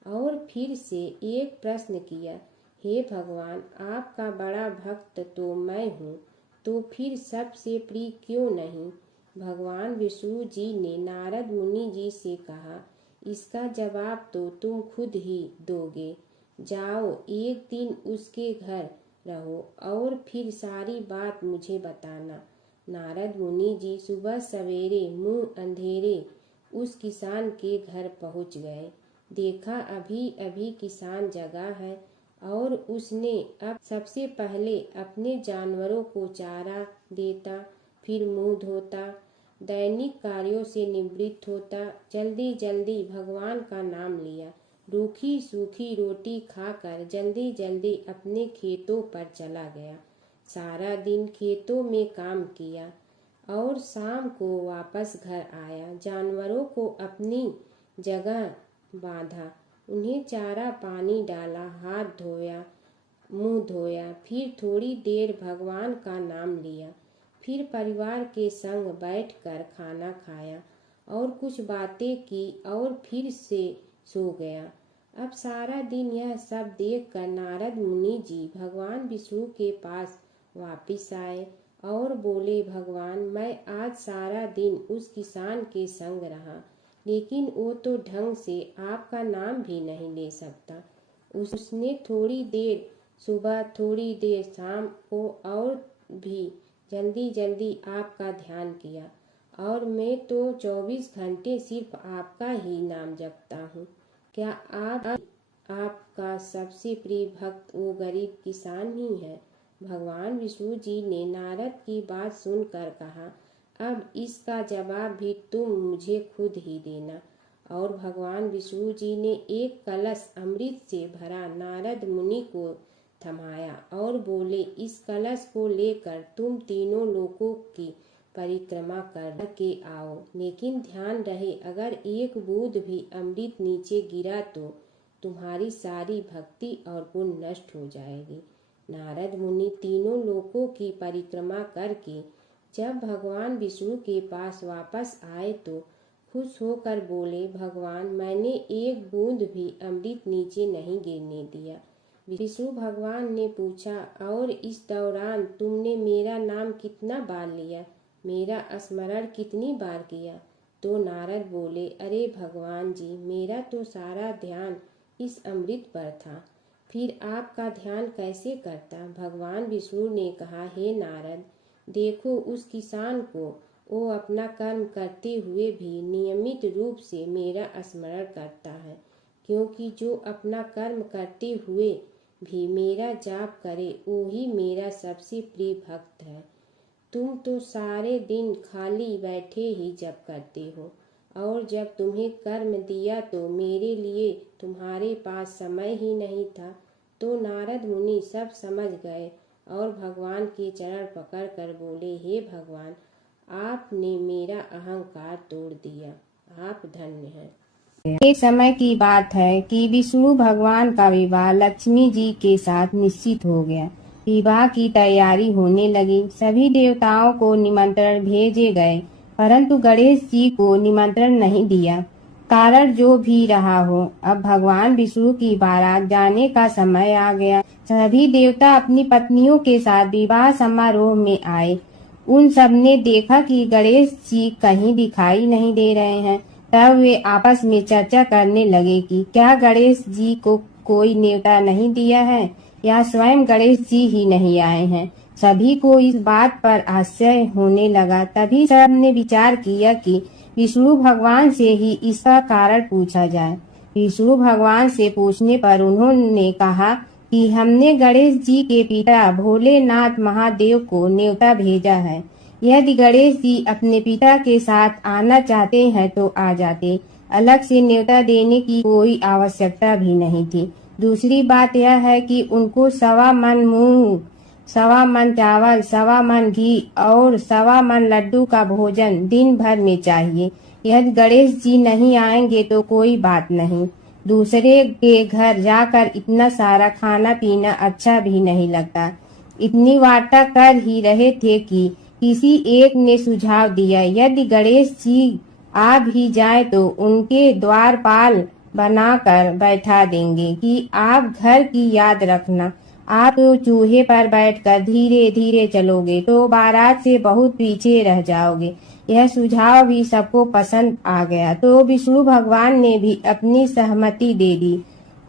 और फिर से एक प्रश्न किया, हे भगवान, आपका बड़ा भक्त तो मैं हूँ, तो फिर सबसे प्रिय क्यों नहीं? भगवान विष्णु जी ने नारद मुनि जी से कहा, इसका जवाब तो तुम खुद ही दोगे। जाओ, एक दिन उसके घर रहो और फिर सारी बात मुझे बताना। नारद मुनि जी सुबह सवेरे मुंह अंधेरे उस किसान के घर पहुंच गए। देखा अभी अभी किसान जगा है और उसने अब सबसे पहले अपने जानवरों को चारा देता, फिर मुंह धोता, दैनिक कार्यों से निवृत्त होता, जल्दी जल्दी भगवान का नाम लिया, रूखी सूखी रोटी खाकर जल्दी जल्दी अपने खेतों पर चला गया। सारा दिन खेतों में काम किया और शाम को वापस घर आया। जानवरों को अपनी जगह बांधा, उन्हें चारा पानी डाला, हाथ धोया, मुंह धोया, फिर थोड़ी देर भगवान का नाम लिया, फिर परिवार के संग बैठकर खाना खाया और कुछ बातें की और फिर से सो गया। अब सारा दिन यह सब देखकर नारद मुनि जी भगवान विष्णु के पास वापिस आए और बोले, भगवान, मैं आज सारा दिन उस किसान के संग रहा, लेकिन वो तो ढंग से आपका नाम भी नहीं ले सकता। उसने थोड़ी देर सुबह, थोड़ी देर शाम को और भी जल्दी जल्दी आपका ध्यान किया, और मैं तो 24 घंटे सिर्फ आपका ही नाम जपता हूँ। क्या आपका सबसे प्रिय भक्त वो गरीब किसान ही है? भगवान विष्णु जी ने नारद की बात सुनकर कहा, अब इसका जवाब भी तुम मुझे खुद ही देना। और भगवान विष्णु जी ने एक कलश अमृत से भरा नारद मुनि को थमाया और बोले, इस कलश को लेकर तुम तीनों लोकों की परिक्रमा कर के आओ, लेकिन ध्यान रहे अगर एक बूंद भी अमृत नीचे गिरा तो तुम्हारी सारी भक्ति और गुण नष्ट हो जाएगी। नारद मुनि तीनों लोकों की परिक्रमा करके जब भगवान विष्णु के पास वापस आए तो खुश होकर बोले, भगवान, मैंने एक बूंद भी अमृत नीचे नहीं गिरने दिया। विष्णु भगवान ने पूछा, और इस दौरान तुमने मेरा नाम कितना बार लिया, मेरा स्मरण कितनी बार किया? तो नारद बोले, अरे भगवान जी, मेरा तो सारा ध्यान इस अमृत पर था, फिर आपका ध्यान कैसे करता? भगवान विष्णु ने कहा, हे नारद, देखो उस किसान को, वो अपना कर्म करते हुए भी नियमित रूप से मेरा स्मरण करता है, क्योंकि जो अपना कर्म करते हुए भी मेरा जाप करे वो ही मेरा सबसे प्रिय भक्त है। तुम तो सारे दिन खाली बैठे ही जप करते हो, और जब तुम्हें कर्म दिया तो मेरे लिए तुम्हारे पास समय ही नहीं था। तो नारद मुनि सब समझ गए और भगवान के चरण पकड़ कर बोले, हे भगवान, आपने मेरा अहंकार तोड़ दिया, आप धन्य हैं। एक समय की बात है कि विष्णु भगवान का विवाह लक्ष्मी जी के साथ निश्चित हो गया। विवाह की तैयारी होने लगी। सभी देवताओं को निमंत्रण भेजे गए, परंतु गणेश जी को निमंत्रण नहीं दिया। कारण जो भी रहा हो, अब भगवान विष्णु की बारात जाने का समय आ गया। सभी देवता अपनी पत्नियों के साथ विवाह समारोह में आए। उन सब ने देखा कि गणेश जी कहीं दिखाई नहीं दे रहे हैं। तब वे आपस में चर्चा करने लगे कि क्या गणेश जी को कोई न्योता नहीं दिया है या स्वयं गणेश जी ही नहीं आए हैं। सभी को इस बात पर आश्चर्य होने लगा। तभी सबने विचार किया कि विष्णु भगवान से ही इसका कारण पूछा जाए। विष्णु भगवान से पूछने पर उन्होंने कहा कि हमने गणेश जी के पिता भोलेनाथ महादेव को न्योता भेजा है। यदि गणेश जी अपने पिता के साथ आना चाहते हैं तो आ जाते, अलग से न्योता देने की कोई आवश्यकता भी नहीं थी। दूसरी बात यह है कि उनको 1.25 मन मूंग, 1.25 मन चावल, 1.25 मन घी और 1.25 मन लड्डू का भोजन दिन भर में चाहिए। यदि गणेश जी नहीं आएंगे तो कोई बात नहीं, दूसरे के घर जाकर इतना सारा खाना पीना अच्छा भी नहीं लगता। इतनी वार्ता कर ही रहे थे कि किसी एक ने सुझाव दिया, यदि गणेश जी आ भी जाए तो उनके द्वारपाल बनाकर बैठा देंगे कि आप घर की याद रखना। आप तो चूहे पर बैठकर धीरे धीरे चलोगे तो बारात से बहुत पीछे रह जाओगे। यह सुझाव भी सबको पसंद आ गया, तो विष्णु भगवान ने भी अपनी सहमति दे दी।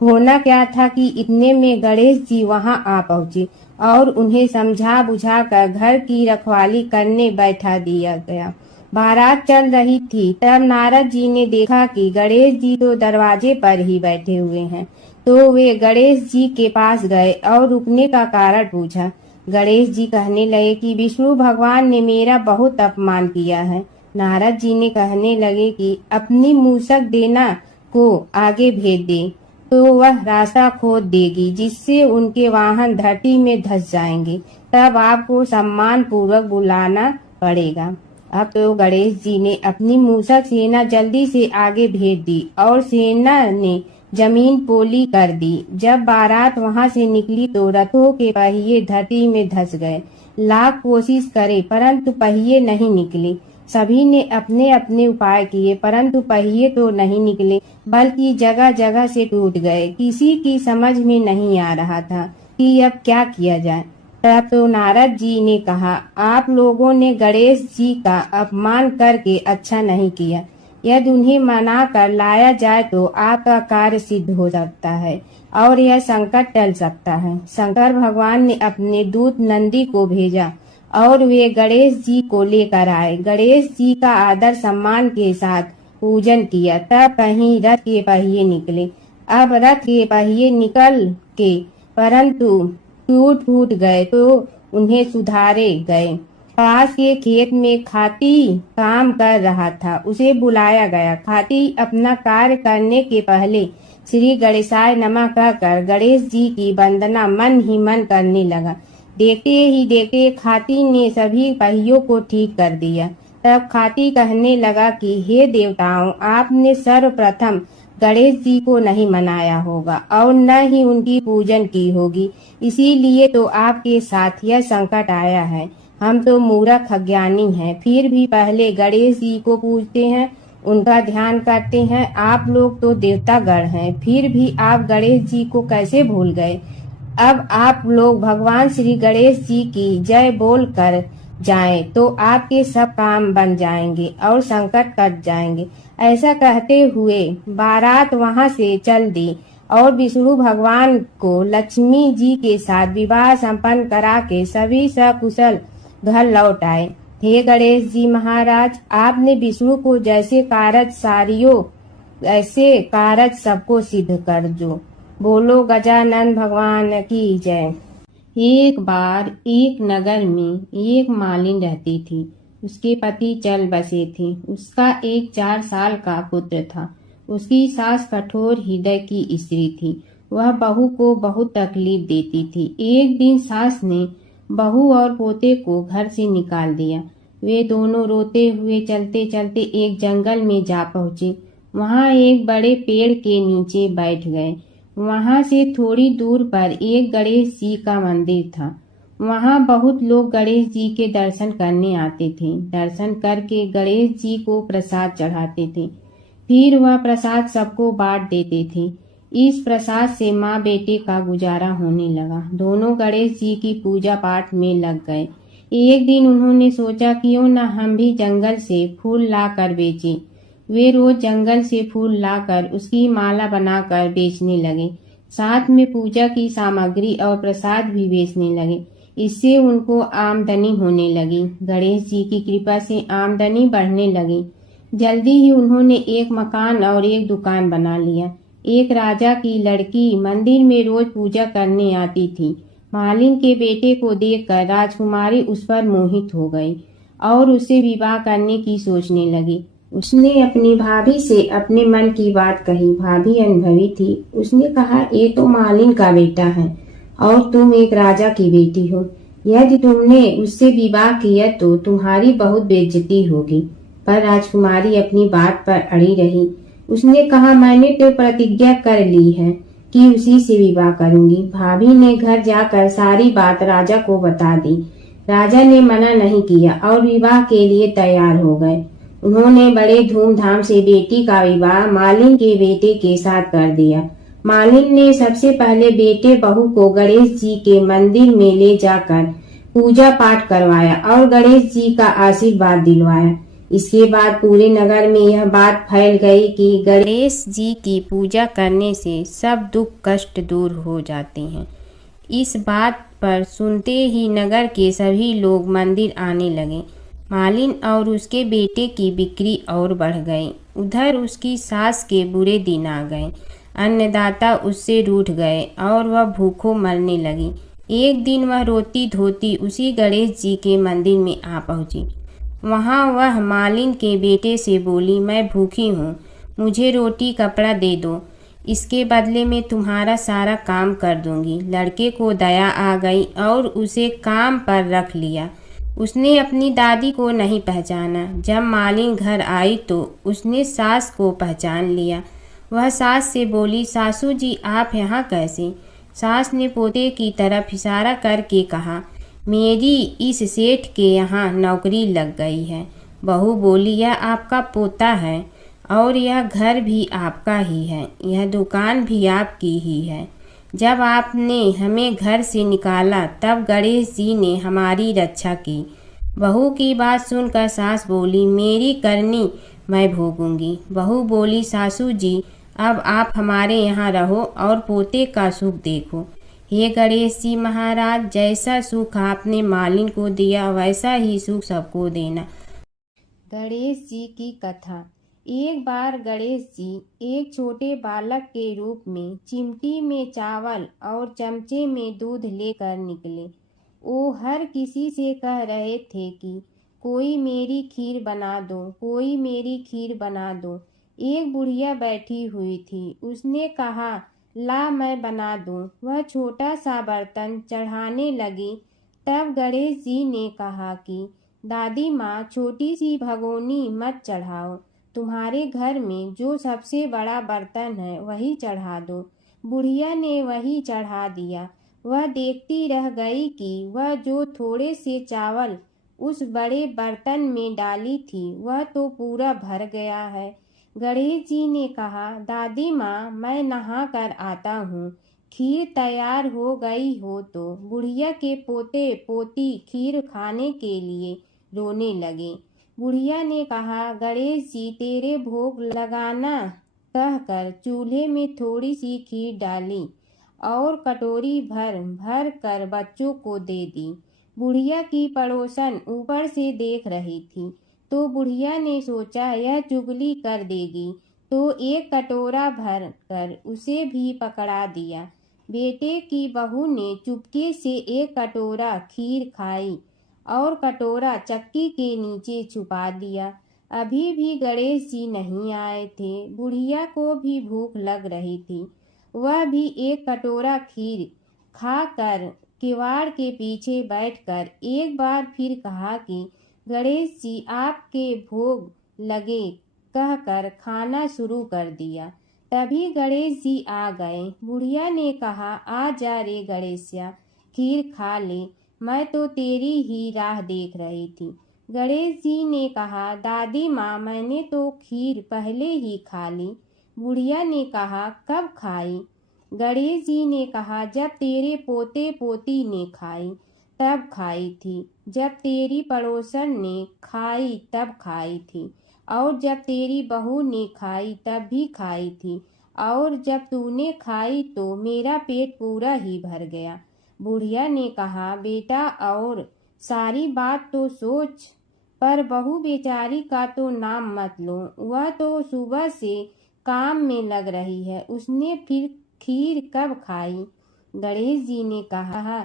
होना क्या था कि इतने में गणेश जी वहां आ पहुंचे और उन्हें समझा बुझाकर घर की रखवाली करने बैठा दिया गया। बारात चल रही थी, तब नारद जी ने देखा कि गणेश जी तो दरवाजे पर ही बैठे हुए हैं। तो वे गणेश जी के पास गए और रुकने का कारण पूछा। गणेश जी कहने लगे कि विष्णु भगवान ने मेरा बहुत अपमान किया है। नारद जी ने कहने लगे कि अपनी मूसक देना को आगे भेज दे तो वह रास्ता खोद देगी, जिससे उनके वाहन धरती में धंस जाएंगे। तब आपको सम्मान पूर्वक बुलाना पड़ेगा। अब तो गणेश जी ने अपनी मूसक सेना जल्दी से आगे भेज दी और सेना ने जमीन पोली कर दी। जब बारात वहां से निकली तो रथों के पहिए धरती में धंस गए। लाख कोशिश करे परंतु पहिए नहीं निकले। सभी ने अपने अपने उपाय किए परंतु पहिए तो नहीं निकले, बल्कि जगह जगह से टूट गए। किसी की समझ में नहीं आ रहा था कि अब क्या किया जाए। तब तो नारद जी ने कहा, आप लोगों ने गणेश जी का अपमान करके अच्छा नहीं किया। यदि उन्हें मना कर लाया जाए तो आपका कार्य सिद्ध हो सकता है और यह संकट टल सकता है। शंकर भगवान ने अपने दूत नंदी को भेजा और वे गणेश जी को लेकर आए। गणेश जी का आदर सम्मान के साथ पूजन किया। तब कहीं रथ के पहिए निकले। अब रथ के पहिए निकल के परंतु टूट फूट गए तो उन्हें सुधारे गए। पास के खेत में खाती काम कर रहा था, उसे बुलाया गया। खाती अपना कार्य करने के पहले श्री गणेशाय नमः कहकर गणेश जी की वंदना मन ही मन करने लगा। देखते ही देखते खाती ने सभी पहियों को ठीक कर दिया। तब खाती कहने लगा कि हे देवताओं, आपने सर्वप्रथम गणेश जी को नहीं मनाया होगा और न ही उनकी पूजन की होगी, इसीलिए तो आपके साथ यह संकट आया है। हम तो मूर्ख अज्ञानी हैं, फिर भी पहले गणेश जी को पूजते हैं, उनका ध्यान करते हैं। आप लोग तो देवतागण हैं, फिर भी आप गणेश जी को कैसे भूल गए। अब आप लोग भगवान श्री गणेश जी की जय बोल कर जाएं तो आपके सब काम बन जाएंगे और संकट कट जाएंगे। ऐसा कहते हुए बारात वहां से चल दी और विष्णु भगवान को लक्ष्मी जी के साथ विवाह संपन्न करा के सभी सकुशल घर लौट आए। हे गणेश जी महाराज, आपने विष्णु को जैसे कारज सारियो ऐसे कारज सबको सिद्ध कर दो। बोलो गजानन भगवान की जय। एक बार एक नगर में एक मालिन रहती थी। उसके पति चल बसे थे। उसका एक 4 साल का पुत्र था। उसकी सास कठोर हृदय की स्त्री थी। वह बहू को बहुत तकलीफ देती थी। एक दिन सास ने बहू और पोते को घर से निकाल दिया। वे दोनों रोते हुए चलते चलते एक जंगल में जा पहुंचे। वहां एक बड़े पेड़ के नीचे बैठ गए। वहां से थोड़ी दूर पर एक गणेश जी का मंदिर था। वहां बहुत लोग गणेश जी के दर्शन करने आते थे। दर्शन करके गणेश जी को प्रसाद चढ़ाते थे। फिर वह प्रसाद सबको बांट देते थे। इस प्रसाद से माँ बेटे का गुजारा होने लगा। दोनों गणेश जी की पूजा पाठ में लग गए। एक दिन उन्होंने सोचा क्यों न हम भी जंगल से फूल ला कर बेचें। वे रोज जंगल से फूल लाकर उसकी माला बनाकर बेचने लगे। साथ में पूजा की सामग्री और प्रसाद भी बेचने लगे। इससे उनको आमदनी होने लगी। गणेश जी की कृपा से आमदनी बढ़ने लगी। जल्दी ही उन्होंने एक मकान और एक दुकान बना लिया। एक राजा की लड़की मंदिर में रोज पूजा करने आती थी। मालिन के बेटे को देखकर राजकुमारी उस पर मोहित हो गई और उससे विवाह करने की सोचने लगी। उसने अपनी भाभी से अपने मन की बात कही। भाभी अनुभवी थी। उसने कहा, ये तो मालिन का बेटा है और तुम एक राजा की बेटी हो। यदि तुमने उससे विवाह किया तो तुम्हारी बहुत बेइज्जती होगी। पर राजकुमारी अपनी बात पर अड़ी रही। उसने कहा, मैंने तो प्रतिज्ञा कर ली है कि उसी से विवाह करूंगी। भाभी ने घर जाकर सारी बात राजा को बता दी। राजा ने मना नहीं किया और विवाह के लिए तैयार हो गए। उन्होंने बड़े धूमधाम से बेटी का विवाह मालिन के बेटे के साथ कर दिया। मालिन ने सबसे पहले बेटे बहू को गणेश जी के मंदिर में ले जाकर पूजा पाठ करवाया और गणेश जी का आशीर्वाद दिलवाया। इसके बाद पूरे नगर में यह बात फैल गई कि गणेश जी की पूजा करने से सब दुख कष्ट दूर हो जाते हैं। इस बात पर सुनते ही नगर के सभी लोग मंदिर आने लगे। मालिन और उसके बेटे की बिक्री और बढ़ गई। उधर उसकी सास के बुरे दिन आ गए। अन्नदाता उससे रूठ गए और वह भूखों मरने लगी। एक दिन वह रोती धोती उसी गणेश जी के मंदिर में आ पहुंची। वहां वह मालिन के बेटे से बोली, मैं भूखी हूँ, मुझे रोटी कपड़ा दे दो, इसके बदले में तुम्हारा सारा काम कर दूंगी। लड़के को दया आ गई और उसे काम पर रख लिया। उसने अपनी दादी को नहीं पहचाना। जब मालिन घर आई तो उसने सास को पहचान लिया। वह सास से बोली, सासू जी आप यहाँ कैसे? सास ने पोते की तरफ इशारा करके कहा, मेरी इस सेठ के यहाँ नौकरी लग गई है। बहू बोली, यह आपका पोता है और यह घर भी आपका ही है, यह दुकान भी आपकी ही है। जब आपने हमें घर से निकाला तब गणेश जी ने हमारी रक्षा की। बहू की बात सुनकर सास बोली, मेरी करनी मैं भोगूंगी। बहू बोली, सासू जी अब आप हमारे यहाँ रहो और पोते का सुख देखो। हे गणेश जी महाराज, जैसा सुख आपने मालिन को दिया वैसा ही सुख सबको देना। गणेश जी की कथा। एक बार गणेश जी एक छोटे बालक के रूप में चिमटी में चावल और चमचे में दूध लेकर निकले। वो हर किसी से कह रहे थे कि कोई मेरी खीर बना दो, कोई मेरी खीर बना दो। एक बुढ़िया बैठी हुई थी। उसने कहा, ला मैं बना दूं। वह छोटा सा बर्तन चढ़ाने लगी। तब गणेश जी ने कहा कि दादी माँ, छोटी सी भगोनी मत चढ़ाओ, तुम्हारे घर में जो सबसे बड़ा बर्तन है वही चढ़ा दो। बुढ़िया ने वही चढ़ा दिया। वह देखती रह गई कि वह जो थोड़े से चावल उस बड़े बर्तन में डाली थी वह तो पूरा भर गया है। गणेश जी ने कहा, दादी माँ मैं नहा कर आता हूँ, खीर तैयार हो गई हो तो। बुढ़िया के पोते पोती खीर खाने के लिए रोने लगे। बुढ़िया ने कहा, गणेश जी तेरे भोग लगाना कहकर चूल्हे में थोड़ी सी खीर डाली और कटोरी भर भर कर बच्चों को दे दी। बुढ़िया की पड़ोसन ऊपर से देख रही थी तो बुढ़िया ने सोचा यह चुगली कर देगी, तो एक कटोरा भर कर उसे भी पकड़ा दिया। बेटे की बहू ने चुपके से एक कटोरा खीर खाई और कटोरा चक्की के नीचे छुपा दिया। अभी भी गणेश जी नहीं आए थे। बुढ़िया को भी भूख लग रही थी। वह भी एक कटोरा खीर खाकर किवाड़ के पीछे बैठकर एक बार फिर कहा कि गणेश जी आपके भोग लगे कहकर खाना शुरू कर दिया। तभी गणेश जी आ गए। बुढ़िया ने कहा, आ जा रे गणेशिया, खीर खा ले, मैं तो तेरी ही राह देख रही थी। गणेश जी ने कहा, दादी माँ मैंने तो खीर पहले ही खा ली। बुढ़िया ने कहा, कब खाई? गणेश जी ने कहा, जब तेरे पोते पोती ने खाई तब खाई थी, जब तेरी पड़ोसन ने खाई तब खाई थी, और जब तेरी बहू ने खाई तब भी खाई थी, और जब तूने खाई तो मेरा पेट पूरा ही भर गया। बुढ़िया ने कहा, बेटा और सारी बात तो सोच, पर बहू बेचारी का तो नाम मत लो। वह तो सुबह से काम में लग रही है, उसने फिर खीर कब खाई? गणेश जी ने कहा,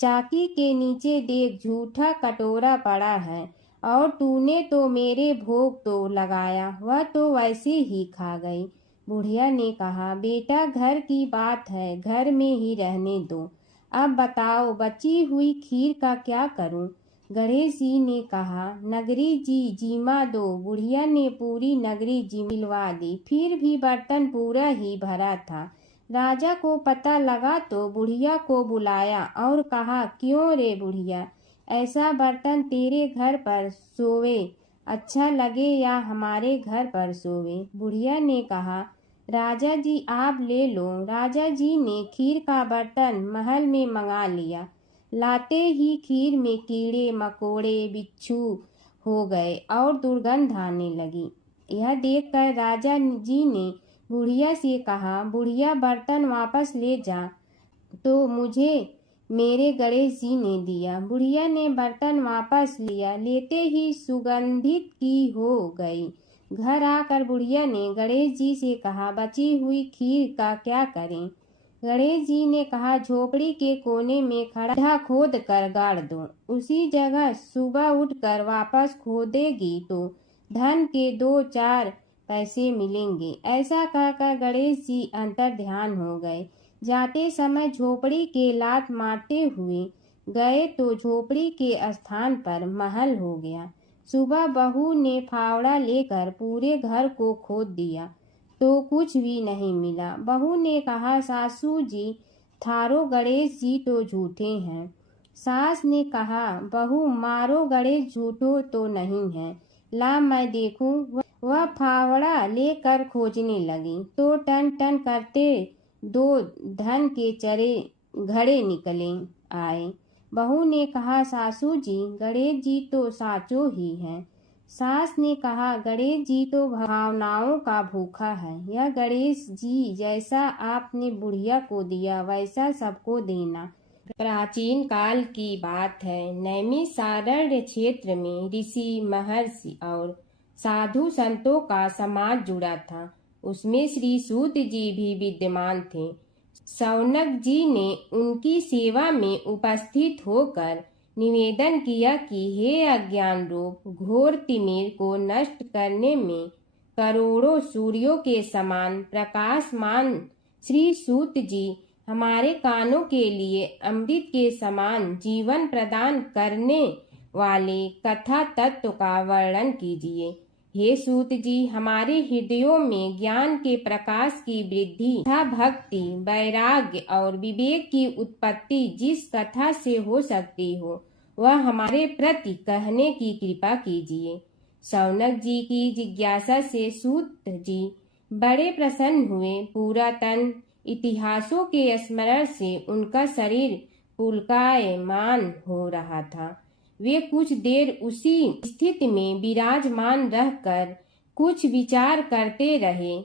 चाकी के नीचे देख झूठा कटोरा पड़ा है, और तूने तो मेरे भोग तो लगाया, वह तो वैसे ही खा गई। बुढ़िया ने कहा, बेटा घर की बात है, घर में ही रहने दो। अब बताओ बची हुई खीर का क्या करूं? गणेश जी ने कहा, नगरी जी जीमा दो। बुढ़िया ने पूरी नगरी जिलवा दी, फिर भी बर्तन पूरा ही भरा था। राजा को पता लगा तो बुढ़िया को बुलाया और कहा, क्यों रे बुढ़िया, ऐसा बर्तन तेरे घर पर सोवे अच्छा लगे या हमारे घर पर सोवे? बुढ़िया ने कहा, राजा जी आप ले लो। राजा जी ने खीर का बर्तन महल में मंगा लिया। लाते ही खीर में कीड़े मकोड़े बिच्छू हो गए और दुर्गंध आने लगी। यह देखकर राजा जी ने बुढ़िया से कहा, बुढ़िया बर्तन वापस ले जा, तो मुझे मेरे गणेश जी ने दिया। बुढ़िया ने बर्तन वापस लिया, लेते ही सुगंधित की हो गई। घर आकर बुढ़िया ने गणेश जी से कहा, बची हुई खीर का क्या करें? गणेश जी ने कहा, झोपड़ी के कोने में खड्डा खोद कर गाड़ दो, उसी जगह सुबह उठकर वापस खोदेगी तो धन के 2-4 पैसे मिलेंगे। ऐसा कहकर गणेश जी अंतर ध्यान हो गए। जाते समय झोपड़ी के लात मारते हुए गए तो झोपड़ी के स्थान पर महल हो गया। सुबह बहू ने फावड़ा लेकर पूरे घर को खोद दिया तो कुछ भी नहीं मिला। बहू ने कहा, सासू जी थारो गणेश जी तो झूठे हैं। सास ने कहा, बहू मारो गणेश झूठो तो नहीं है, ला मैं देखूं। वह फावड़ा लेकर खोजने लगी तो टन टन करते 2 धन के चरे घड़े निकले आए। बहू ने कहा, सासू जी गणेश जी तो साचो ही हैं। सास ने कहा, गणेश जी तो भावनाओं का भूखा है। यह गणेश जी जैसा आपने बुढ़िया को दिया वैसा सबको देना। प्राचीन काल की बात है। नैमिषारण्य क्षेत्र में ऋषि महर्षि और साधु संतों का समाज जुड़ा था। उसमें श्री सूत जी भी विद्यमान थे। शौनक जी ने उनकी सेवा में उपस्थित होकर निवेदन किया कि हे अज्ञान रूप घोर तिमिर को नष्ट करने में करोड़ों सूर्यों के समान प्रकाशमान श्री सूत जी हमारे कानों के लिए अमृत के समान जीवन प्रदान करने वाले कथा तत्व का वर्णन कीजिए। हे सूत जी, हमारे हृदयों में ज्ञान के प्रकाश की वृद्धि तथा भक्ति, वैराग्य और विवेक की उत्पत्ति जिस कथा से हो सकती हो वह हमारे प्रति कहने की कृपा कीजिए। शौनक जी की जिज्ञासा से सूत जी बड़े प्रसन्न हुए। पुरातन इतिहासों के स्मरण से उनका शरीर पुलकायमान हो रहा था। वे कुछ देर उसी स्थिति में विराजमान रहकर कुछ विचार करते रहे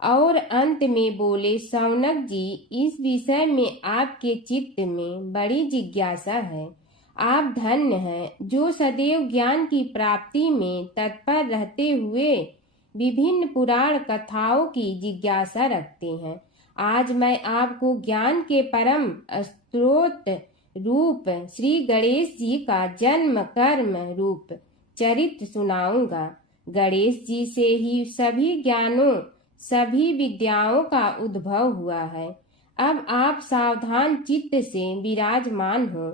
और अंत में बोले, शौनक जी, इस विषय में आपके चित्त में बड़ी जिज्ञासा है। आप धन्य हैं जो सदैव ज्ञान की प्राप्ति में तत्पर रहते हुए विभिन्न पुराण कथाओं की जिज्ञासा रखते हैं। आज मैं आपको ज्ञान के परम स्रोत रूप श्री गणेश जी का जन्म कर्म रूप चरित्र सुनाऊंगा। गणेश जी से ही सभी ज्ञानों सभी विद्याओं का उद्भव हुआ है। अब आप सावधान चित्त से विराजमान हो।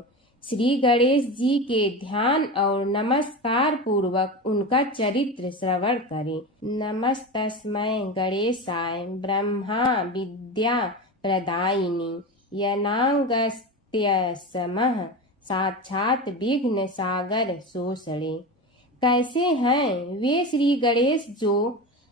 श्री गणेश जी के ध्यान और नमस्कार पूर्वक उनका चरित्र श्रवण करें। नमस्तस्मै गणेशाय ब्रह्मा विद्या प्रदायिनी यनागस्त्यसमः साक्षात विघ्न सागर सोषणे। कैसे हैं वे श्री गणेश जो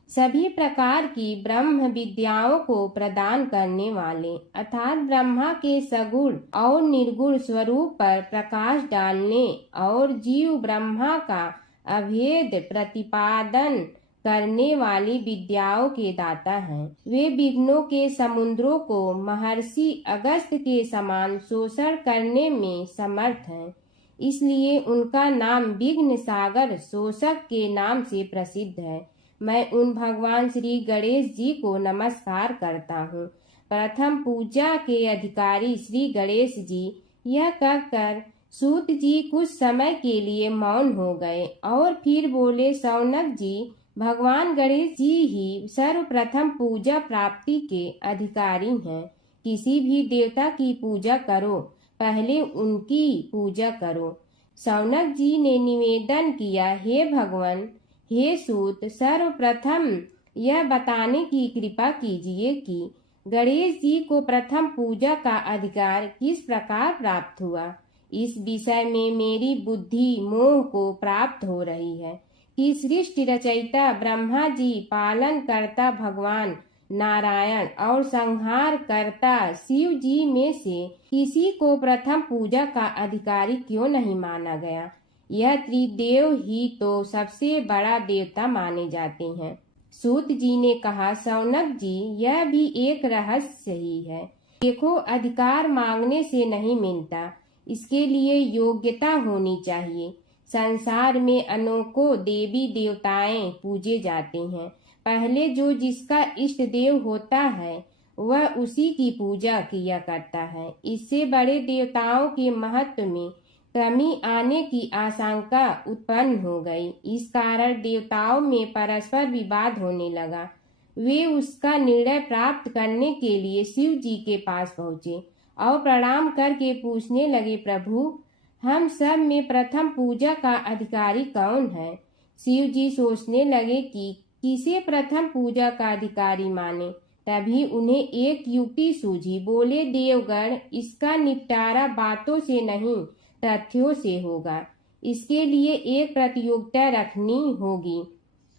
सभी प्रकार की ब्रह्म विद्याओं को प्रदान करने वाले अर्थात ब्रह्मा के सगुण और निर्गुण स्वरूप पर प्रकाश डालने और जीव ब्रह्मा का अभेद प्रतिपादन करने वाली विद्याओं के दाता हैं। वे विघ्नों के समुद्रों को महर्षि अगस्त्य के समान शोषण करने में समर्थ हैं। इसलिए उनका नाम विघ्न सागर शोषक के नाम से प्रसिद्ध है। मैं उन भगवान श्री गणेश जी को नमस्कार करता हूँ। प्रथम पूजा के अधिकारी श्री गणेश जी, यह कहकर सूत जी कुछ समय के लिए मौन हो गए और फिर बोले, शौनक जी, भगवान गणेश जी ही सर्वप्रथम पूजा प्राप्ति के अधिकारी हैं। किसी भी देवता की पूजा करो, पहले उनकी पूजा करो। शौनक जी ने निवेदन किया, हे भगवान, हे सूत, सर्वप्रथम यह बताने की कृपा कीजिए कि गणेश जी को प्रथम पूजा का अधिकार किस प्रकार प्राप्त हुआ। इस विषय में मेरी बुद्धि मोह को प्राप्त हो रही है कि सृष्टि रचयिता ब्रह्मा जी, पालन करता भगवान नारायण और संहार करता शिव जी में से किसी को प्रथम पूजा का अधिकारी क्यों नहीं माना गया। यह त्रिदेव ही तो सबसे बड़ा देवता माने जाते हैं। सूत जी ने कहा, शौनक जी, यह भी एक रहस्य ही है। देखो, अधिकार मांगने से नहीं मिलता, इसके लिए योग्यता होनी चाहिए। संसार में अनेकों देवी देवताएं पूजे जाते हैं। पहले जो जिसका इष्ट देव होता है वह उसी की पूजा किया करता है। इससे बड़े देवताओं के महत्व में कमी आने की आशंका उत्पन्न हो गई। इस कारण देवताओं में परस्पर विवाद होने लगा। वे उसका निर्णय प्राप्त करने के लिए शिव जी के पास पहुँचे और प्रणाम करके पूछने लगे, प्रभु, हम सब में प्रथम पूजा का अधिकारी कौन है। शिव जी सोचने लगे कि किसे प्रथम पूजा का अधिकारी माने। तभी उन्हें एक युक्ति सूझी। बोले, देवगण, इसका निपटारा बातों से नहीं तथ्यों से होगा। इसके लिए एक प्रतियोगिता रखनी होगी,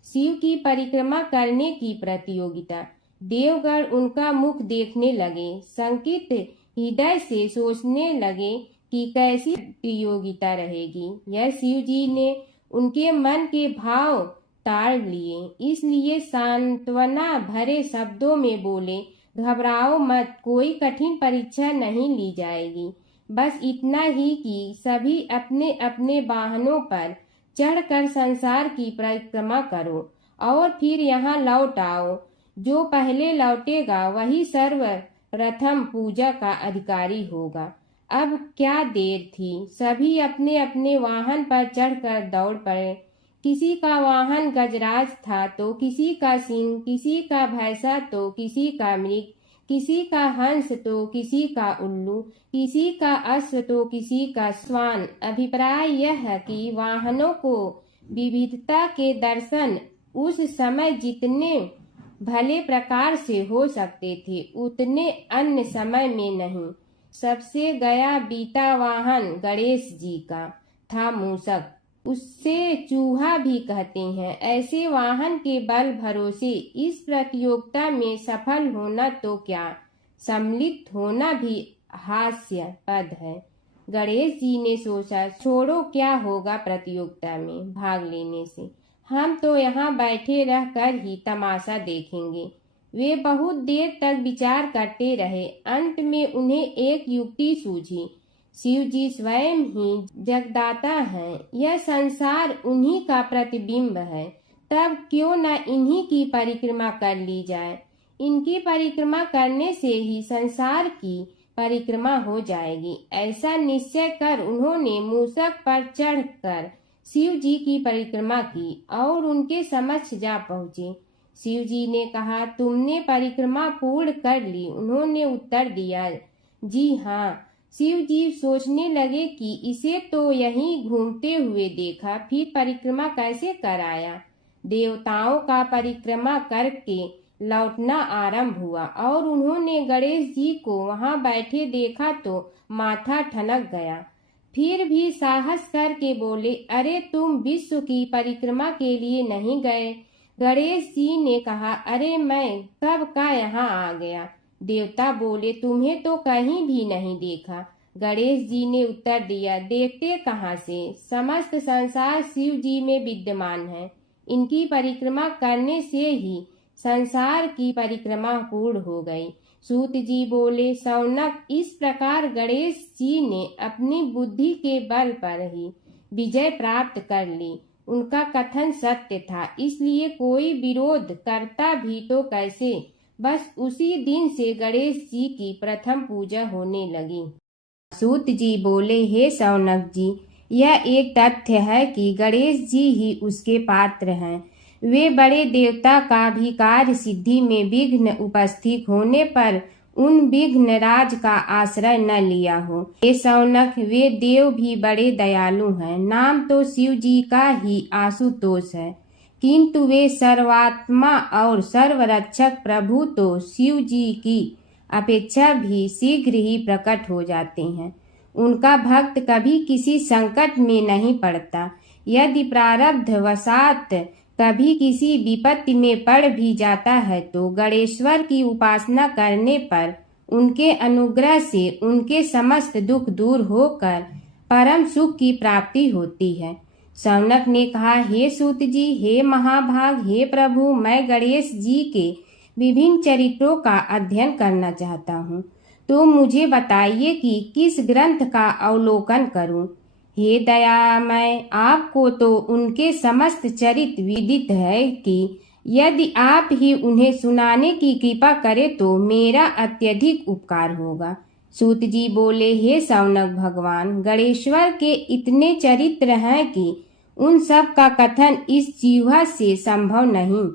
शिव की परिक्रमा करने की प्रतियोगिता। देवगण उनका मुख देखने लगे, शंकित हृदय से सोचने लगे कि कैसी प्रतियोगिता रहेगी। यह शिव जी ने उनके मन के भाव ताड़ लिए, इसलिए सांत्वना भरे शब्दों में बोले, घबराओ मत, कोई कठिन परीक्षा नहीं ली जाएगी। बस इतना ही कि सभी अपने अपने वाहनों पर चढ़कर संसार की परिक्रमा करो और फिर यहाँ लौट आओ। जो पहले लौटेगा वही सर्वप्रथम पूजा का अधिकारी होगा। अब क्या देर थी, सभी अपने अपने वाहन पर चढ़कर दौड़ पड़े। किसी का वाहन गजराज था तो किसी का सिंह, किसी का भैंसा तो किसी का मृग, किसी का हंस तो किसी का उल्लू, किसी का अश्व तो किसी का श्वान। अभिप्राय यह है कि वाहनों को विविधता के दर्शन उस समय जितने भले प्रकार से हो सकते थे उतने अन्य समय में नहीं। सबसे गया बीता वाहन गणेश जी का था मूषक, उससे चूहा भी कहते हैं। ऐसे वाहन के बल भरोसे इस प्रतियोगिता में सफल होना तो क्या, सम्मिलित होना भी हास्यास्पद है। गणेश जी ने सोचा, छोड़ो, क्या होगा प्रतियोगिता में भाग लेने से, हम तो यहाँ बैठे रहकर ही तमाशा देखेंगे। वे बहुत देर तक विचार करते रहे। अंत में उन्हें एक युक्ति सूझी। शिव जी स्वयं ही जगदाता हैं, यह संसार उन्हीं का प्रतिबिंब है, तब क्यों न इन्हीं की परिक्रमा कर ली जाए। इनकी परिक्रमा करने से ही संसार की परिक्रमा हो जाएगी। ऐसा निश्चय कर उन्होंने मूषक पर चढ़कर शिव जी की परिक्रमा की और उनके समक्ष जा पहुँचे। शिव जी ने कहा, तुमने परिक्रमा पूर्ण कर ली? उन्होंने उत्तर दिया, जी हाँ। शिव जी सोचने लगे कि इसे तो यहीं घूमते हुए देखा, फिर परिक्रमा कैसे कर आया। देवताओं का परिक्रमा करके लौटना आरंभ हुआ और उन्होंने गणेश जी को वहां बैठे देखा तो माथा ठनक गया। फिर भी साहस करके बोले, अरे तुम विश्व की परिक्रमा के लिए नहीं गए? गणेश जी ने कहा, अरे मैं कब का यहाँ आ गया। देवता बोले, तुम्हें तो कहीं भी नहीं देखा। गणेश जी ने उत्तर दिया, देखते कहाँ से, समस्त संसार शिव जी में विद्यमान है। इनकी परिक्रमा करने से ही संसार की परिक्रमा पूर्ण हो गई। सूत जी बोले, शौनक, इस प्रकार गणेश जी ने अपनी बुद्धि के बल पर ही विजय प्राप्त कर ली। उनका कथन सत्य था, इसलिए कोई विरोध करता भी तो कैसे। बस उसी दिन से गणेश जी की प्रथम पूजा होने लगी। सूत जी बोले, हे शौनक जी, यह एक तथ्य है कि गणेश जी ही उसके पात्र हैं। वे बड़े देवता का भी कार्य सिद्धि में विघ्न उपस्थित होने पर उन विघ्न राज का आश्रय न लिया हो। हे शौनक, वे देव भी बड़े दयालु हैं। नाम तो शिव जी का ही आशुतोष है, किंतु वे सर्वात्मा और सर्वरक्षक प्रभु तो शिव जी की अपेक्षा भी शीघ्र ही प्रकट हो जाते हैं। उनका भक्त कभी किसी संकट में नहीं पड़ता। यदि प्रारब्ध वशात कभी किसी विपत्ति में पड़ भी जाता है तो गणेश्वर की उपासना करने पर उनके अनुग्रह से उनके समस्त दुख दूर होकर परम सुख की प्राप्ति होती है। शौनक ने कहा, हे सूत जी, हे महाभाग, हे प्रभु, मैं गणेश जी के विभिन्न चरित्रों का अध्ययन करना चाहता हूँ, तो मुझे बताइए कि किस ग्रंथ का अवलोकन करूँ। हे दयामय, आपको तो उनके समस्त चरित्र विदित है कि यदि आप ही उन्हें सुनाने की कृपा करें तो मेरा अत्यधिक उपकार होगा। सूत जी बोले, हे शौनक भगवान, गणेश्वर के इतने चरित्र हैं कि उन सब का कथन इस जीवा से संभव नहीं,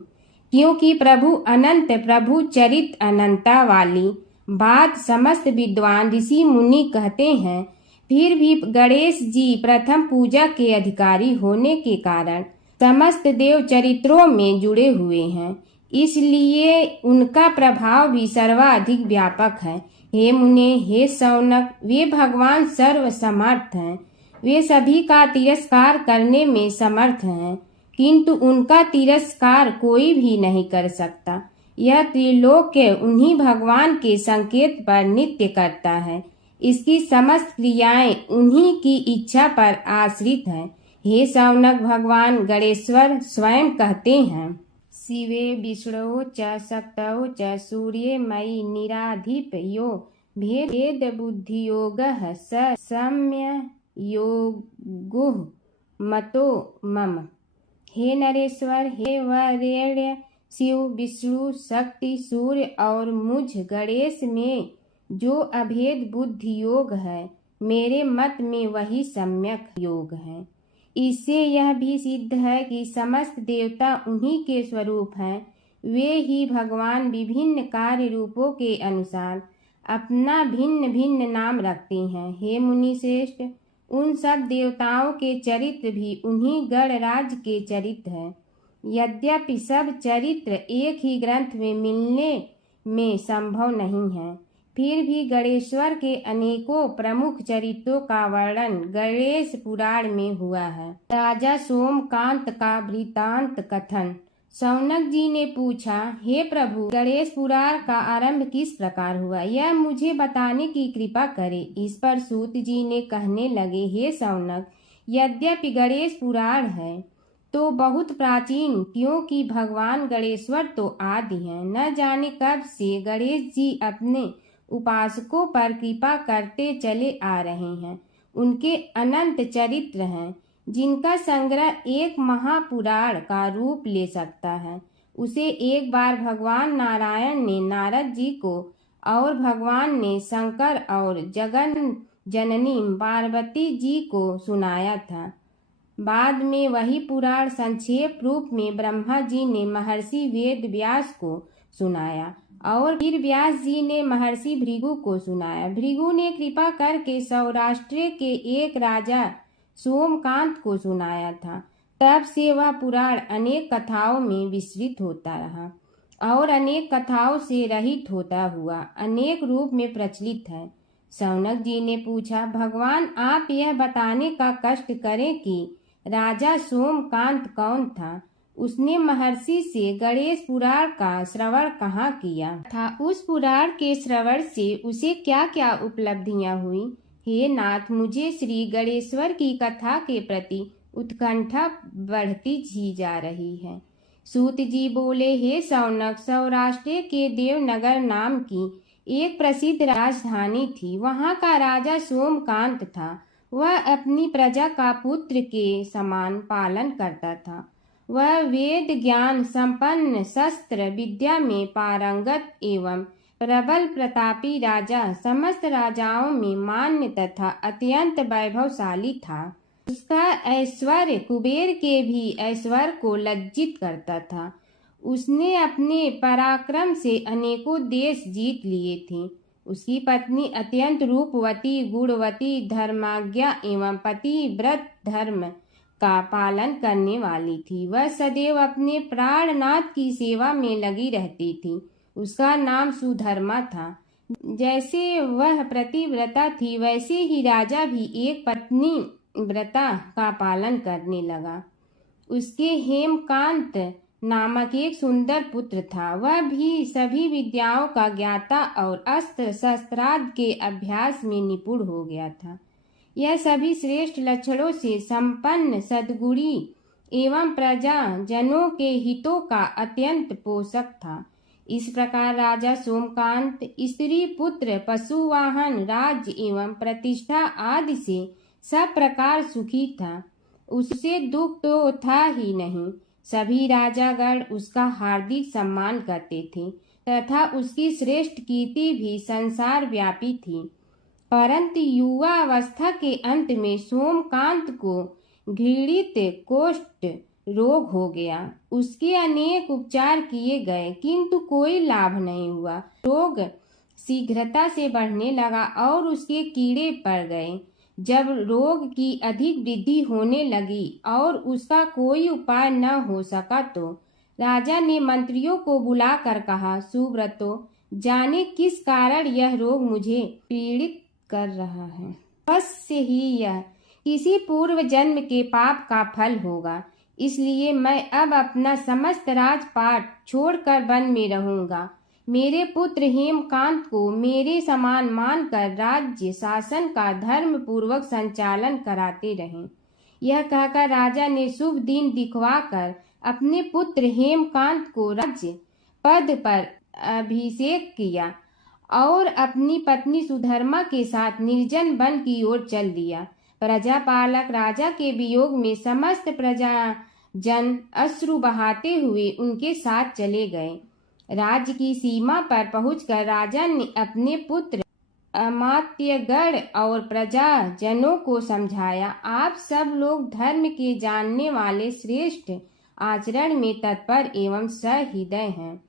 क्योंकि प्रभु अनंत, प्रभु चरित्र अनंता वाली बात समस्त विद्वान ऋषि मुनि कहते हैं। फिर भी गणेश जी प्रथम पूजा के अधिकारी होने के कारण समस्त देव चरित्रों में जुड़े हुए हैं, इसलिए उनका प्रभाव भी सर्वाधिक व्यापक है। हे मुने, हे शौनक, वे भगवान सर्व समर्थ हैं। वे सभी का तिरस्कार करने में समर्थ हैं, किंतु उनका तिरस्कार कोई भी नहीं कर सकता। यह त्रिलोक्य उन्हीं भगवान के संकेत पर नित्य करता है। इसकी समस्त क्रियाएं उन्हीं की इच्छा पर आश्रित हैं। हे शौनक भगवान गणेश्वर स्वयं कहते हैं, शिवे विष्णु च शक्तौ च सूर्यमयी निराधिप यो भेद बुद्धियोगः स सम्य योगो मतो मम। हे नरेश्वर, हे वरेण्य, शिव, विष्णु, शक्ति, सूर्य और मुझ गणेश में जो अभेद बुद्धि योग है, मेरे मत में वही सम्यक योग है। इससे यह भी सिद्ध है कि समस्त देवता उन्हीं के स्वरूप हैं। वे ही भगवान विभिन्न कार्य रूपों के अनुसार अपना भिन्न भिन्न नाम रखते हैं। हे मुनि श्रेष्ठ, उन सब देवताओं के चरित्र भी उन्हीं गणराज के चरित्र हैं। यद्यपि सब चरित्र एक ही ग्रंथ में मिलने में संभव नहीं है, फिर भी गणेश्वर के अनेकों प्रमुख चरित्रों का वर्णन गणेश पुराण में हुआ है। राजा सोमकांत का वृत्तांत कथन। शौनक जी ने पूछा, हे प्रभु, गणेश पुराण का आरंभ किस प्रकार हुआ, यह मुझे बताने की कृपा करे। इस पर सूत जी ने कहने लगे, हे शौनक, यद्यपि गणेश पुराण है तो बहुत प्राचीन, क्योंकि भगवान गणेश्वर तो आदि हैं। न जाने कब से गणेश जी अपने उपासकों पर कृपा करते चले आ रहे हैं। उनके अनंत चरित्र हैं, जिनका संग्रह एक महापुराण का रूप ले सकता है। उसे एक बार भगवान नारायण ने नारद जी को और भगवान ने शंकर और जगन जननी पार्वती जी को सुनाया था। बाद में वही पुराण संक्षेप रूप में ब्रह्मा जी ने महर्षि वेद व्यास को सुनाया और फिर व्यास जी ने महर्षि भृगु को सुनाया। भृगु ने कृपा करके सौराष्ट्र के एक राजा सोमकांत को सुनाया था। तब से वह पुराण अनेक कथाओं में विस्तृत होता रहा और अनेक कथाओं से रहित होता हुआ अनेक रूप में प्रचलित है। शौनक जी ने पूछा, भगवान आप यह बताने का कष्ट करें कि राजा सोमकांत कौन था। उसने महर्षि से गणेश पुराण का श्रवण कहाँ किया था, उस पुराण के श्रवण से उसे क्या क्या उपलब्धियां हुई। हे नाथ, मुझे श्री गणेश्वर की कथा के प्रति उत्कंठा बढ़ती ही जा रही है। सूत जी बोले, हे शौनक, सौराष्ट्र के देवनगर नाम की एक प्रसिद्ध राजधानी थी। वहाँ का राजा सोमकांत था। वह अपनी प्रजा का पुत्र के समान पालन करता था। वह वेद ज्ञान संपन्न, शस्त्र विद्या में पारंगत एवं प्रबल प्रतापी राजा, समस्त राजाओं में मान्य तथा अत्यंत वैभवशाली था। उसका ऐश्वर्य कुबेर के भी ऐश्वर्य को लज्जित करता था। उसने अपने पराक्रम से अनेकों देश जीत लिए थे। उसकी पत्नी अत्यंत रूपवती, गुणवती, धर्माज्ञा एवं पतिव्रत धर्म का पालन करने वाली थी। वह सदैव अपने प्राणनाथ की सेवा में लगी रहती थी। उसका नाम सुधर्मा था। जैसे वह प्रतिव्रता थी, वैसे ही राजा भी एक पत्नी व्रता का पालन करने लगा। उसके हेमकांत नामक एक सुंदर पुत्र था। वह भी सभी विद्याओं का ज्ञाता और अस्त्र शस्त्रादि के अभ्यास में निपुण हो गया था। यह सभी श्रेष्ठ लक्षणों से संपन्न, सद्गुणी एवं प्रजा जनों के हितों का अत्यंत पोषक था। इस प्रकार राजा सोमकांत स्त्री पुत्र, पशुवाहन, राज्य एवं प्रतिष्ठा आदि से सब प्रकार सुखी था। उससे दुख तो था ही नहीं। सभी राजागण उसका हार्दिक सम्मान करते थे तथा उसकी श्रेष्ठ कीर्ति भी संसार व्यापी थी। परंतु युवा अवस्था के अंत में सोमकांत को घृणित कोष्ठ रोग हो गया। उसके अनेक उपचार किए गए किंतु कोई लाभ नहीं हुआ। रोग शीघ्रता से बढ़ने लगा और उसके कीड़े पड़ गए। जब रोग की अधिक वृद्धि होने लगी और उसका कोई उपाय न हो सका तो राजा ने मंत्रियों को बुलाकर कहा, सुव्रतो, जाने किस कारण यह रोग मुझे पीड़ित कर रहा है। अवश्य ही यह किसी पूर्व जन्म के पाप का फल होगा। इसलिए मैं अब अपना समस्त राजपाट छोड़कर वन में रहूंगा। मेरे पुत्र हेमकांत को मेरे समान मानकर राज्य शासन का धर्म पूर्वक संचालन कराते रहें। यह कहकर राजा ने शुभ दिन दिखवाकर अपने पुत्र हेमकांत को राज्य पद पर अभिषेक किया और अपनी पत्नी सुधर्मा के साथ निर्जन वन की ओर चल दिया। प्रजापालक राजा के वियोग में समस्त प्रजा जन अश्रु बहाते हुए उनके साथ चले गए। राज्य की सीमा पर पहुंचकर राजा ने अपने पुत्र अमात्यगण और प्रजा जनों को समझाया, आप सब लोग धर्म के जानने वाले, श्रेष्ठ आचरण में तत्पर एवं सहृदय हैं।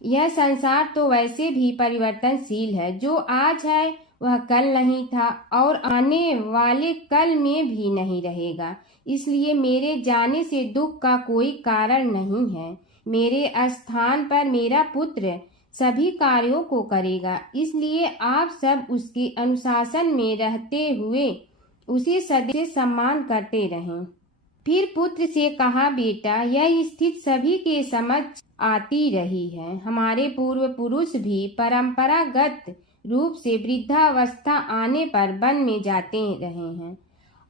यह संसार तो वैसे भी परिवर्तनशील है। जो आज है वह कल नहीं था और आने वाले कल में भी नहीं रहेगा। इसलिए मेरे जाने से दुख का कोई कारण नहीं है। मेरे स्थान पर मेरा पुत्र सभी कार्यों को करेगा। इसलिए आप सब उसके अनुशासन में रहते हुए उसे सदैव सम्मान करते रहें। फिर पुत्र से कहा, बेटा, यह स्थिति सभी के समझ आती रही है। हमारे पूर्व पुरुष भी परंपरागत रूप से वृद्धावस्था आने पर वन में जाते रहे हैं।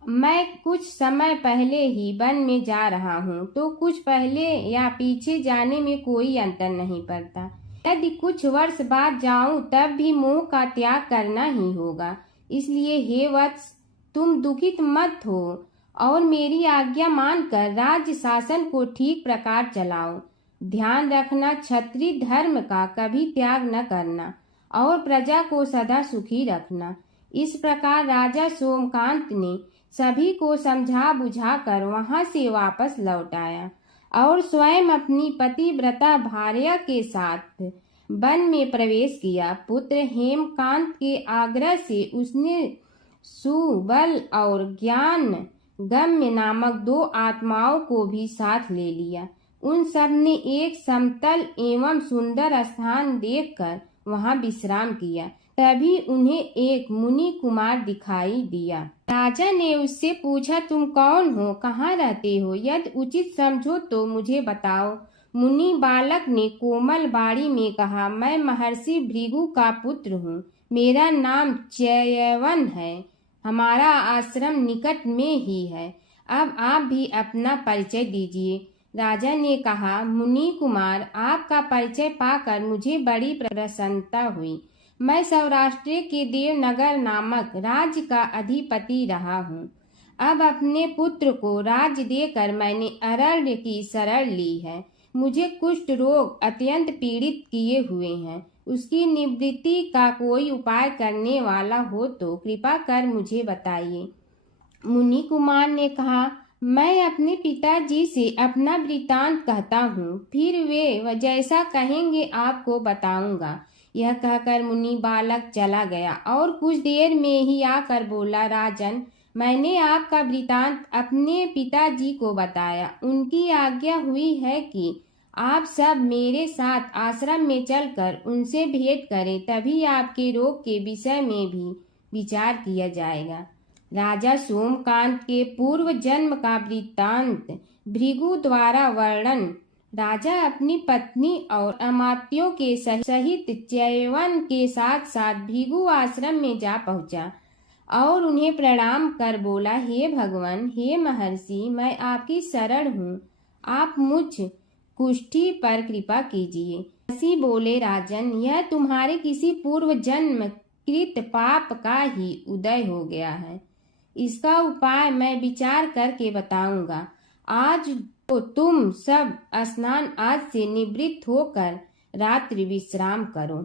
मैं कुछ समय पहले ही वन में जा रहा हूँ, तो कुछ पहले या पीछे जाने में कोई अंतर नहीं पड़ता। यदि कुछ वर्ष बाद जाऊं तब भी मोह का त्याग करना ही होगा। इसलिए हे वत्स, तुम दुखित मत हो और मेरी आज्ञा मानकर राज्य शासन को ठीक प्रकार चलाओ। ध्यान रखना, क्षत्रिय धर्म का कभी त्याग न करना और प्रजा को सदा सुखी रखना। इस प्रकार राजा सोमकांत ने सभी को समझा बुझाकर वहां से वापस लौट आया और स्वयं अपनी पतिव्रता भार्या के साथ वन में प्रवेश किया। पुत्र हेमकांत के आग्रह से उसने सुबल और ज्ञान गम्य नामक 2 आत्माओं को भी साथ ले लिया। उन सब ने एक समतल एवं सुंदर स्थान देखकर वहां विश्राम किया। तभी उन्हें एक मुनि कुमार दिखाई दिया। राजा ने उससे पूछा, तुम कौन हो, कहाँ रहते हो? यदि उचित समझो तो मुझे बताओ। मुनि बालक ने कोमल बाड़ी में कहा, मैं महर्षि भृगु का पुत्र हूँ। मेरा नाम च्यवन है। हमारा आश्रम निकट में ही है। अब आप भी अपना परिचय दीजिए। राजा ने कहा, मुनि कुमार, आपका परिचय पाकर मुझे बड़ी प्रसन्नता हुई। मैं सौराष्ट्र के देवनगर नामक राज्य का अधिपति रहा हूँ। अब अपने पुत्र को राज्य देकर मैंने अरण्य की शरण ली है। मुझे कुष्ठ रोग अत्यंत पीड़ित किए हुए हैं। उसकी निवृत्ति का कोई उपाय करने वाला हो तो कृपा कर मुझे बताइए। मुनि कुमार ने कहा, मैं अपने पिताजी से अपना वृतांत कहता हूँ, फिर वे जैसा कहेंगे आपको बताऊंगा। यह कहकर मुनि बालक चला गया और कुछ देर में ही आकर बोला, राजन, मैंने आपका वृतांत अपने पिताजी को बताया। उनकी आज्ञा हुई है कि आप सब मेरे साथ आश्रम में चलकर उनसे भेंट करें, तभी आपके रोग के विषय में भी विचार किया जाएगा। राजा सोमकांत के पूर्व जन्म का वृत्तांत भृगु द्वारा वर्णन। राजा अपनी पत्नी और अमात्यों के सहित च्यवन के साथ साथ भृगु आश्रम में जा पहुंचा और उन्हें प्रणाम कर बोला, हे भगवान, हे महर्षि, मैं आपकी शरण हूँ। आप मुझ कुष्ठी पर कृपा कीजिए। महर्षि बोले, राजन, यह तुम्हारे किसी पूर्व जन्म कृत पाप का ही उदय हो गया है। इसका उपाय मैं विचार करके बताऊंगा। आज तो तुम सब स्नान आदि से निवृत्त होकर रात्रि विश्राम करो।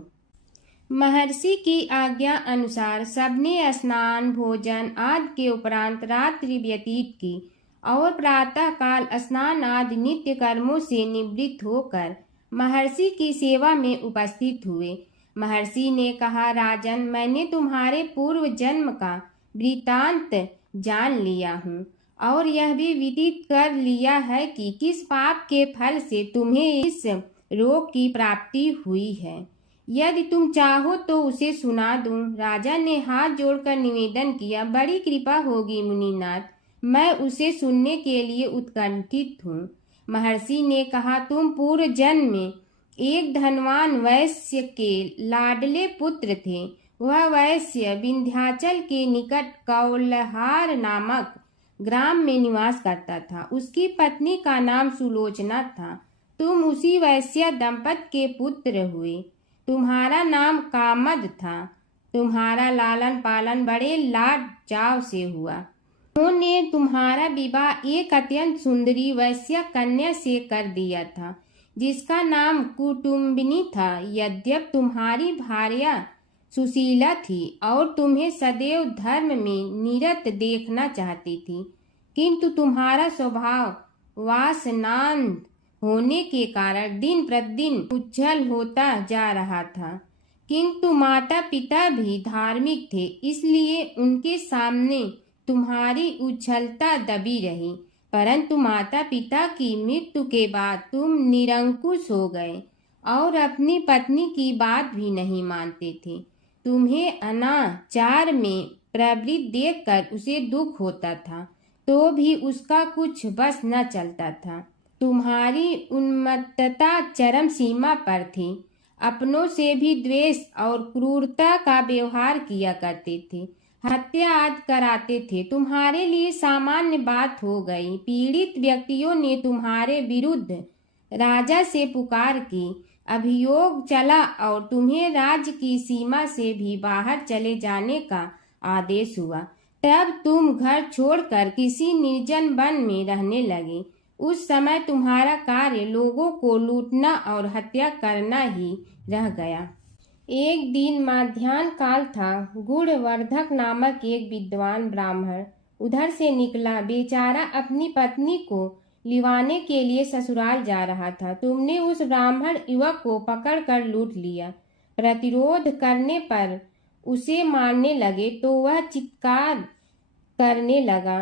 महर्षि की आज्ञा अनुसार सबने स्नान भोजन आदि के उपरांत रात्रि व्यतीत की और प्रातः काल स्नान आदि नित्य कर्मों से निवृत्त होकर महर्षि की सेवा में उपस्थित हुए। महर्षि ने कहा, राजन, मैंने तुम्हारे पूर्व जन्म का वृतांत जान लिया हूँ और यह भी विदित कर लिया है कि किस पाप के फल से तुम्हें इस रोग की प्राप्ति हुई है। यदि तुम चाहो तो उसे सुना दूं। राजा ने हाथ जोड़कर निवेदन किया, बड़ी कृपा होगी मुनिनाथ, मैं उसे सुनने के लिए उत्कंठित हूँ। महर्षि ने कहा, तुम पूर्व जन्म में एक धनवान वैश्य के लाडले पुत्र थे। वह वैश्य विंध्याचल के निकट कौलहार नामक ग्राम में निवास करता था। उसकी पत्नी का नाम सुलोचना था। तुम उसी वैश्य दंपत के पुत्र हुए। तुम्हारा नाम कामद था। तुम्हारा लालन पालन बड़े लाड चाव से हुआ। उन्होंने तुम्हारा विवाह एक अत्यंत सुंदरी वैश्य कन्या से कर दिया था, जिसका नाम कुटुम्बिनी था। यद्यप तुम्हारी भार्या सुशीला थी और तुम्हें सदैव धर्म में निरत देखना चाहती थी, किंतु तुम्हारा स्वभाव वासनांध होने के कारण दिन प्रतिदिन उज्जवल होता जा रहा था। किंतु माता पिता भी धार्मिक थे, इसलिए उनके सामने तुम्हारी उज्ज्वलता दबी रही। परंतु माता पिता की मृत्यु के बाद तुम निरंकुश हो गए और अपनी पत्नी की बात भी नहीं मानते थे। तुम्हें अनाचार में प्रवृत्त देखकर उसे दुख होता था, तो भी उसका कुछ बस न चलता था। तुम्हारी उन्मत्तता चरम सीमा पर थी। अपनों से भी द्वेष और क्रूरता का व्यवहार किया करते थे, हत्या आदि कराते थे। तुम्हारे लिए सामान्य बात हो गई। पीड़ित व्यक्तियों ने तुम्हारे विरुद्ध राजा से पुकार की। अभियोग चला और तुम्हें राज्य की सीमा से भी बाहर चले जाने का आदेश हुआ। तब तुम घर छोड़कर किसी निर्जन वन में रहने लगे। उस समय तुम्हारा कार्य लोगों को लूटना और हत्या करना ही रह गया। एक दिन माध्याह्न काल था। गुणवर्धक नामक एक विद्वान ब्राह्मण उधर से निकला। बेचारा अपनी पत्नी को लिवाने के लिए ससुराल जा रहा था। तुमने उस ब्राह्मण युवक को पकड़कर लूट लिया। प्रतिरोध करने पर उसे मारने लगे तो वह चित्कार करने लगा,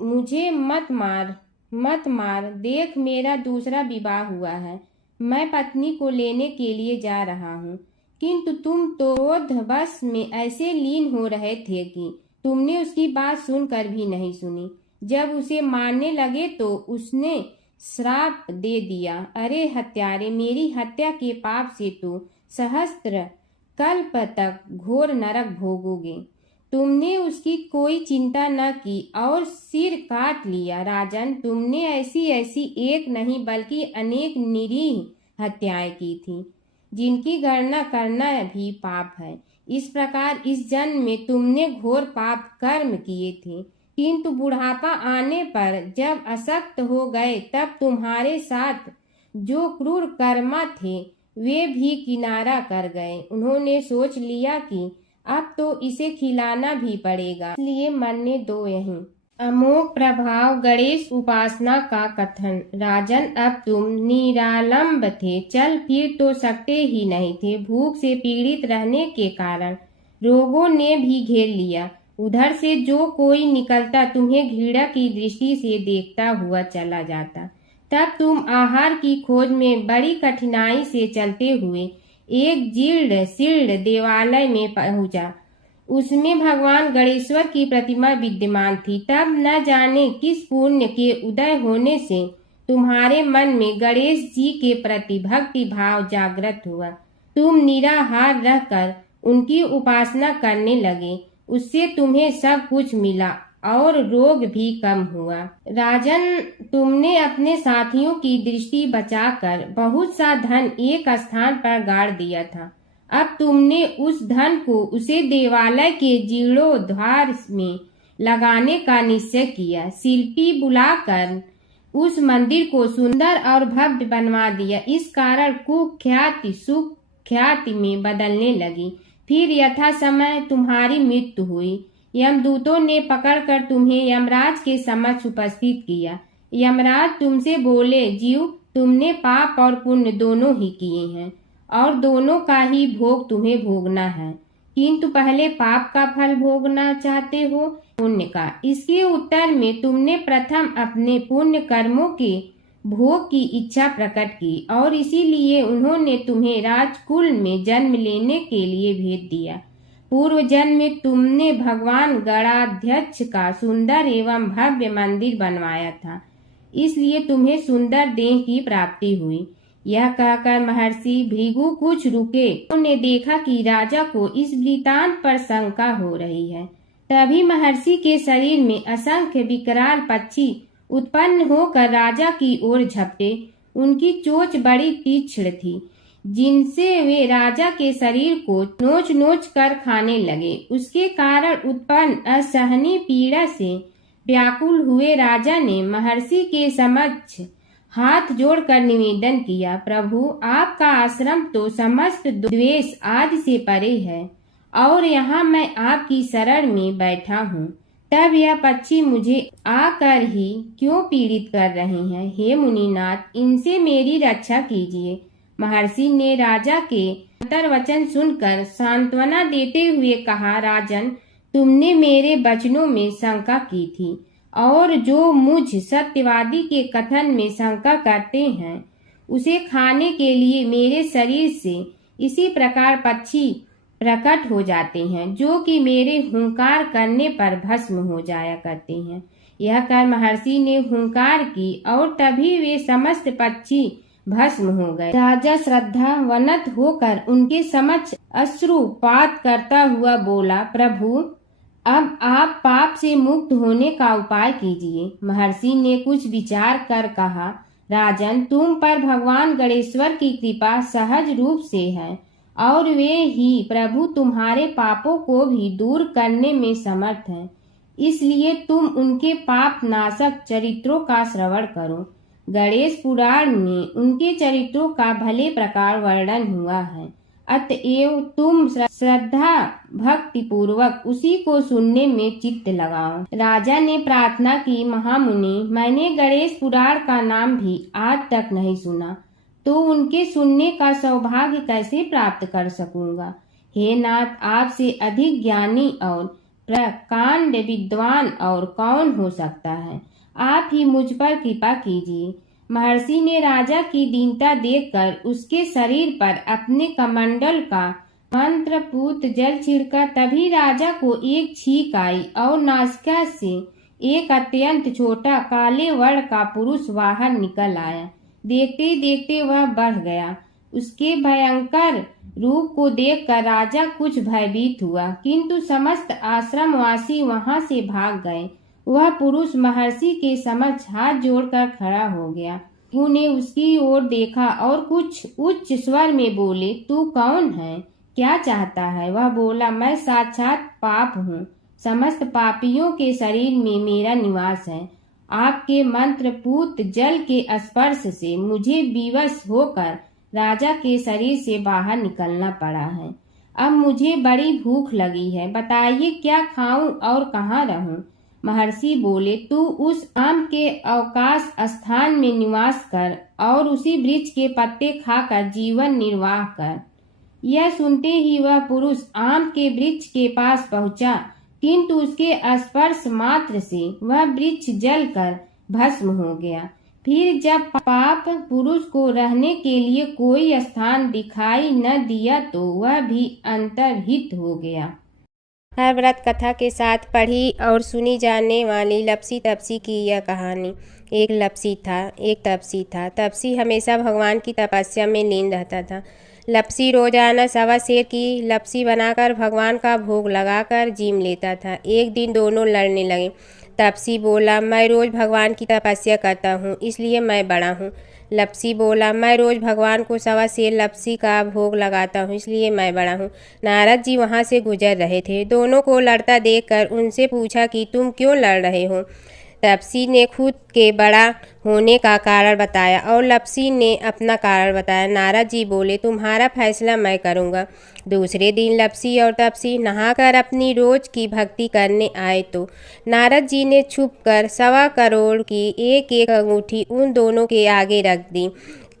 मुझे मत मार, मत मार, देख मेरा दूसरा विवाह हुआ है, मैं पत्नी को लेने के लिए जा रहा हूँ। किंतु तुम तो क्रोधवश में ऐसे लीन हो रहे थे कि तुमने उसकी बात सुनकर भी नहीं सुनी। जब उसे मारने लगे तो उसने श्राप दे दिया, अरे हत्यारे, मेरी हत्या के पाप से तो सहस्त्र कल्प तक घोर नरक भोगोगे। तुमने उसकी कोई चिंता न की और सिर काट लिया। राजन, तुमने ऐसी ऐसी एक नहीं बल्कि अनेक निरीह हत्याएं की थी, जिनकी गणना करना भी पाप है। इस प्रकार इस जन्म में तुमने घोर पाप कर्म किए थे, किंतु बुढ़ापा आने पर जब अशक्त हो गए तब तुम्हारे साथ जो क्रूर कर्मा थे वे भी किनारा कर गए। उन्होंने सोच लिया कि अब तो इसे खिलाना भी पड़ेगा, इसलिए मरने दो यहीं। अमोघ प्रभाव गणेश उपासना का कथन। राजन, अब तुम निरालंब थे, चल फिर तो सकते ही नहीं थे। भूख से पीड़ित रहने के कारण रोगों ने भी घेर लिया। उधर से जो कोई निकलता तुम्हें घृणा की दृष्टि से देखता हुआ चला जाता। तब तुम आहार की खोज में बड़ी कठिनाई से चलते हुए एक जीर्ण शीर्ण देवालय में पहुंचा। उसमें भगवान गणेश्वर की प्रतिमा विद्यमान थी। तब न जाने किस पुण्य के उदय होने से तुम्हारे मन में गणेश जी के प्रति भक्ति भाव जागृत हुआ। तुम निराहार रहकर उनकी उपासना करने लगे। उससे तुम्हें सब कुछ मिला और रोग भी कम हुआ। राजन, तुमने अपने साथियों की दृष्टि बचाकर बहुत सा धन एक स्थान पर गाड़ दिया था। अब तुमने उस धन को उसे देवालय के जीर्णोद्धार में लगाने का निश्चय किया। शिल्पी बुलाकर उस मंदिर को सुंदर और भव्य बनवा दिया। इस कारण कुख्याति सुख्याति में बदलने लगी। फिर यथा समय तुम्हारी मृत्यु हुई। यमदूतों ने पकड़कर तुम्हें यमराज के समक्ष उपस्थित किया। यमराज तुमसे बोले, जीव, तुमने पाप और पुण्य दोनों ही किए हैं और दोनों का ही भोग तुम्हें भोगना है, किंतु पहले पाप का फल भोगना चाहते हो पुण्य का। इसके उत्तर में तुमने प्रथम अपने पुण्य कर्मों के भोग की इच्छा प्रकट की और इसीलिए उन्होंने तुम्हें राजकुल में जन्म लेने के लिए भेज दिया। पूर्व जन्म में तुमने भगवान गणाध्यक्ष का सुंदर एवं भव्य मंदिर बनवाया था, इसलिए तुम्हें सुंदर देह की प्राप्ति हुई। यह कहकर महर्षि भृगु कुछ रुके। उन्होंने देखा कि राजा को इस वृतांत पर शंका हो रही है। तभी महर्षि के शरीर में असंख्य विकराल पक्षी उत्पन्न होकर राजा की ओर झपटे। उनकी चोंच बड़ी तीक्ष्ण थी, जिनसे वे राजा के शरीर को नोच नोच कर खाने लगे। उसके कारण उत्पन्न असहनीय पीड़ा से व्याकुल हुए राजा ने महर्षि के समक्ष हाथ जोड़कर निवेदन किया, प्रभु, आपका आश्रम तो समस्त द्वेष आदि से परे है और यहाँ मैं आपकी शरण में बैठा हूँ। तब यह पक्षी मुझे आकर ही क्यों पीड़ित कर रहे हैं? हे मुनिनाथ, इनसे मेरी रक्षा कीजिए। महर्षि ने राजा के अंतर्वचन सुनकर सांत्वना देते हुए कहा, राजन, तुमने मेरे वचनों में शंका की थी और जो मुझ सत्यवादी के कथन में शंका करते हैं उसे खाने के लिए मेरे शरीर से इसी प्रकार पक्षी प्रकट हो जाते हैं, जो कि मेरे हुंकार करने पर भस्म हो जाया करते हैं। यह कर महर्षि ने हुंकार की और तभी वे समस्त पक्षी भस्म हो गए। राजा श्रद्धावनत होकर उनके समक्ष अश्रुपात करता हुआ बोला, प्रभु, अब आप पाप से मुक्त होने का उपाय कीजिए। महर्षि ने कुछ विचार कर कहा, राजन, तुम पर भगवान गणेश्वर की कृपा सहज रूप से है और वे ही प्रभु तुम्हारे पापों को भी दूर करने में समर्थ हैं। इसलिए तुम उनके पाप नाशक चरित्रों का श्रवण करो। गणेश पुराण में उनके चरित्रों का भले प्रकार वर्णन हुआ है, अतएव तुम श्रद्धा भक्ति पूर्वक उसी को सुनने में चित्त लगाओ। राजा ने प्रार्थना की, महामुनि, मैंने गणेश पुराण का नाम भी आज तक नहीं सुना, तो उनके सुनने का सौभाग्य कैसे प्राप्त कर सकूंगा। हे नाथ, आपसे अधिक ज्ञानी और प्रकांड विद्वान और कौन हो सकता है। आप ही मुझ पर कृपा कीजिए। महर्षि ने राजा की दीनता देखकर उसके शरीर पर अपने कमंडल का मंत्रपूत जल छिड़का। तभी राजा को एक छींक आई और नासिका से एक अत्यंत छोटा काले वर्ण का पुरुष बाहर निकल आया। देखते देखते वह बढ़ गया। उसके भयंकर रूप को देखकर राजा कुछ भयभीत हुआ, किंतु समस्त आश्रमवासी वहां से भाग गए। वह पुरुष महर्षि के समक्ष हाथ जोड़कर खड़ा हो गया। उन्हें उसकी ओर देखा और कुछ उच्च स्वर में बोले, तू कौन है, क्या चाहता है। वह बोला, मैं साक्षात पाप हूँ, समस्त पापियों के शरीर में मेरा निवास है। आपके मंत्रपूत जल के स्पर्श से मुझे विवश होकर राजा के शरीर से बाहर निकलना पड़ा है। अब मुझे बड़ी भूख लगी है, बताइए क्या खाऊं और कहाँ रहूं। महर्षि बोले, तू उस आम के अवकाश स्थान में निवास कर और उसी वृक्ष के पत्ते खाकर जीवन निर्वाह कर। यह सुनते ही वह पुरुष आम के वृक्ष के पास पहुंचा, किंतु उसके स्पर्श मात्र से वह वृक्ष जलकर भस्म हो गया। फिर जब पाप पुरुष को रहने के लिए कोई स्थान दिखाई न दिया तो वह भी अंतर्हित हो गया। हर व्रत कथा के साथ पढ़ी और सुनी जाने वाली लपसी तपसी की यह कहानी। एक तपसी था। तपसी हमेशा भगवान की तपस्या में लीन रहता था। लपसी रोजाना 1.25 सेर की लपसी बनाकर भगवान का भोग लगाकर जीम लेता था। एक दिन दोनों लड़ने लगे। तपसी बोला, मैं रोज भगवान की तपस्या करता हूँ, इसलिए मैं बड़ा हूँ। लपसी बोला, मैं रोज भगवान को 1.25 सेर लपसी का भोग लगाता हूँ, इसलिए मैं बड़ा हूँ। नारद जी वहाँ से गुजर रहे थे। दोनों को लड़ता देखकर उनसे पूछा कि तुम क्यों लड़ रहे हो। तपसी ने खुद के बड़ा होने का कारण बताया और लपसी ने अपना कारण बताया। नारद जी बोले, तुम्हारा फैसला मैं करूँगा। दूसरे दिन लपसी और तपसी नहाकर अपनी रोज की भक्ति करने आए तो नारद जी ने छुपकर 1.25 करोड़ की एक एक अंगूठी उन दोनों के आगे रख दी।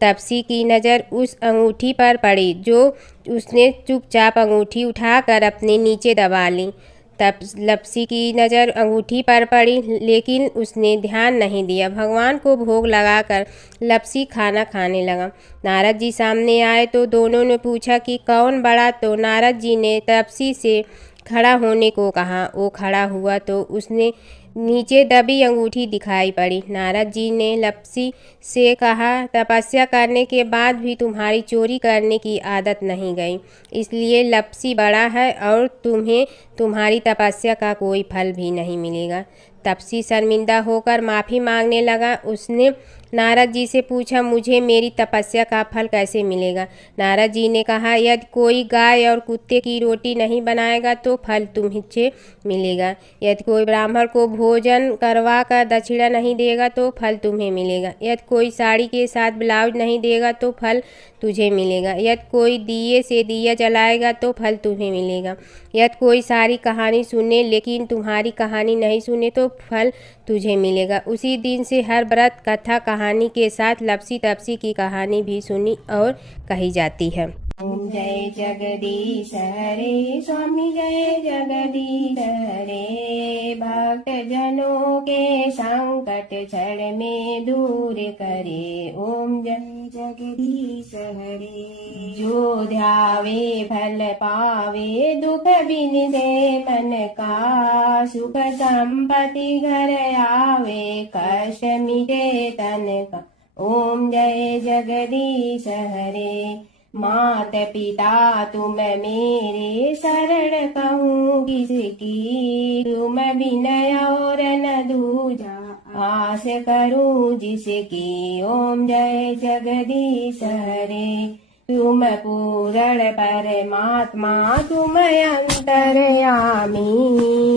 तपसी की नज़र उस अंगूठी पर पड़ी जो उसने चुपचाप अंगूठी उठाकर अपने नीचे दबा ली। तब लपसी की नज़र अंगूठी पर पड़ी, लेकिन उसने ध्यान नहीं दिया। भगवान को भोग लगाकर लपसी खाना खाने लगा। नारद जी सामने आए तो दोनों ने पूछा कि कौन बड़ा, तो नारद जी ने तपसी से खड़ा होने को कहा। वो खड़ा हुआ तो उसने नीचे दबी अंगूठी दिखाई पड़ी। नारद जी ने लपसी से कहा, तपस्या करने के बाद भी तुम्हारी चोरी करने की आदत नहीं गई, इसलिए लपसी बड़ा है और तुम्हें तुम्हारी तपस्या का कोई फल भी नहीं मिलेगा। तपसी शर्मिंदा होकर माफ़ी मांगने लगा। उसने नारद जी से पूछा, मुझे मेरी तपस्या का फल कैसे मिलेगा। नारद जी ने कहा, यदि कोई गाय और कुत्ते की रोटी नहीं बनाएगा तो फल तुम्हें मिलेगा। यदि कोई ब्राह्मण को भोजन करवा कर दक्षिणा नहीं देगा तो फल तुम्हें मिलेगा। यदि कोई साड़ी के साथ ब्लाउज नहीं देगा तो फल तुझे मिलेगा। यदि कोई दिए से दिया जलाएगा तो फल तुम्हें मिलेगा। यदि कोई सारी कहानी सुने लेकिन तुम्हारी कहानी नहीं सुने तो फल तुझे मिलेगा। उसी दिन से हर व्रत कथा कहानी के साथ लपसी तपसी की कहानी भी सुनी और कही जाती है। ओम जय जगदीश हरे, स्वामी जय जगदीश हरे। भक्त जनों के संकट क्षण में दूर करे। ओम जय जगदीश हरे। जो ध्यावे फल पावे, दुख बिन दे मन का। सुख संपत्ति घर आवे, कष्ट मिटे तन का। ओम जय जगदीश हरे। मात पिता तुम मेरे, शरण कहूँ किसकी। तुम विनय और न दूजा, आस करूँ जिसकी। ओम जय जगदीश हरे। तुम पूर्ण परमात्मा तुम अंतर्यामी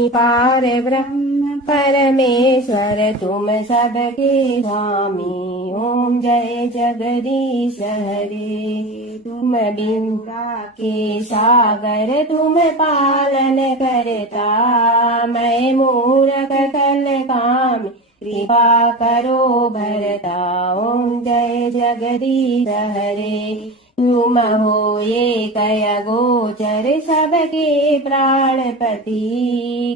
पार ब्रह्म परमेश्वर तुम सबके स्वामी। ओम जय जगदीश हरे। तुम बिंदा के सागर तुम पालन करता, मैं मूरख कल काम कृपा करो भरता। ओम जय जगदीश हरे। तुम हो ये कय गोचर सबके प्राणपति,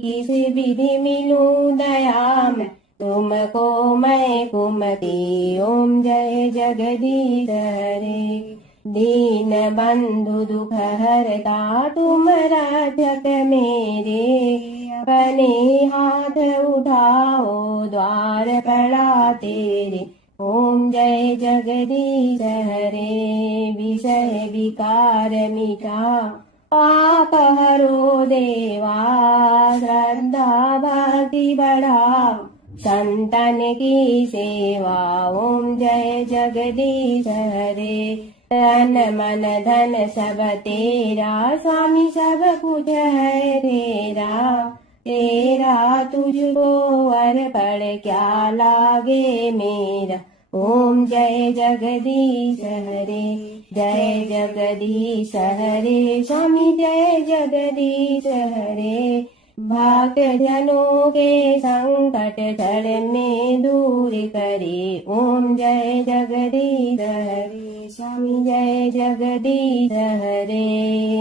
किस विधि मिलूं दया में तुमको मैं कुमति। ओम जय जगदीश हरे। दीन बंधु दुख हरता तुम रक्षक मेरे, अपने हाथ उठाओ द्वार पड़ा तेरे। ओम जय जगदीश हरे। विषय विकार मिटा पाप हरो देवा, श्रद्धा भक्ति बढ़ाओ संतन की सेवा। ओम जय जगदीश हरे। तन मन धन सब तेरा, स्वामी सब कुछ है तेरा, तेरा तुझको अर्पण क्या लागे मेरा। ओम जय जगदीश हरे। जय जगदीश हरे। स्वामी जय जगदीश हरे। भक्त जनों के संकट जड़ में दूर करे। ओम जय जगदीश हरे। स्वामी जय जगदीश हरे।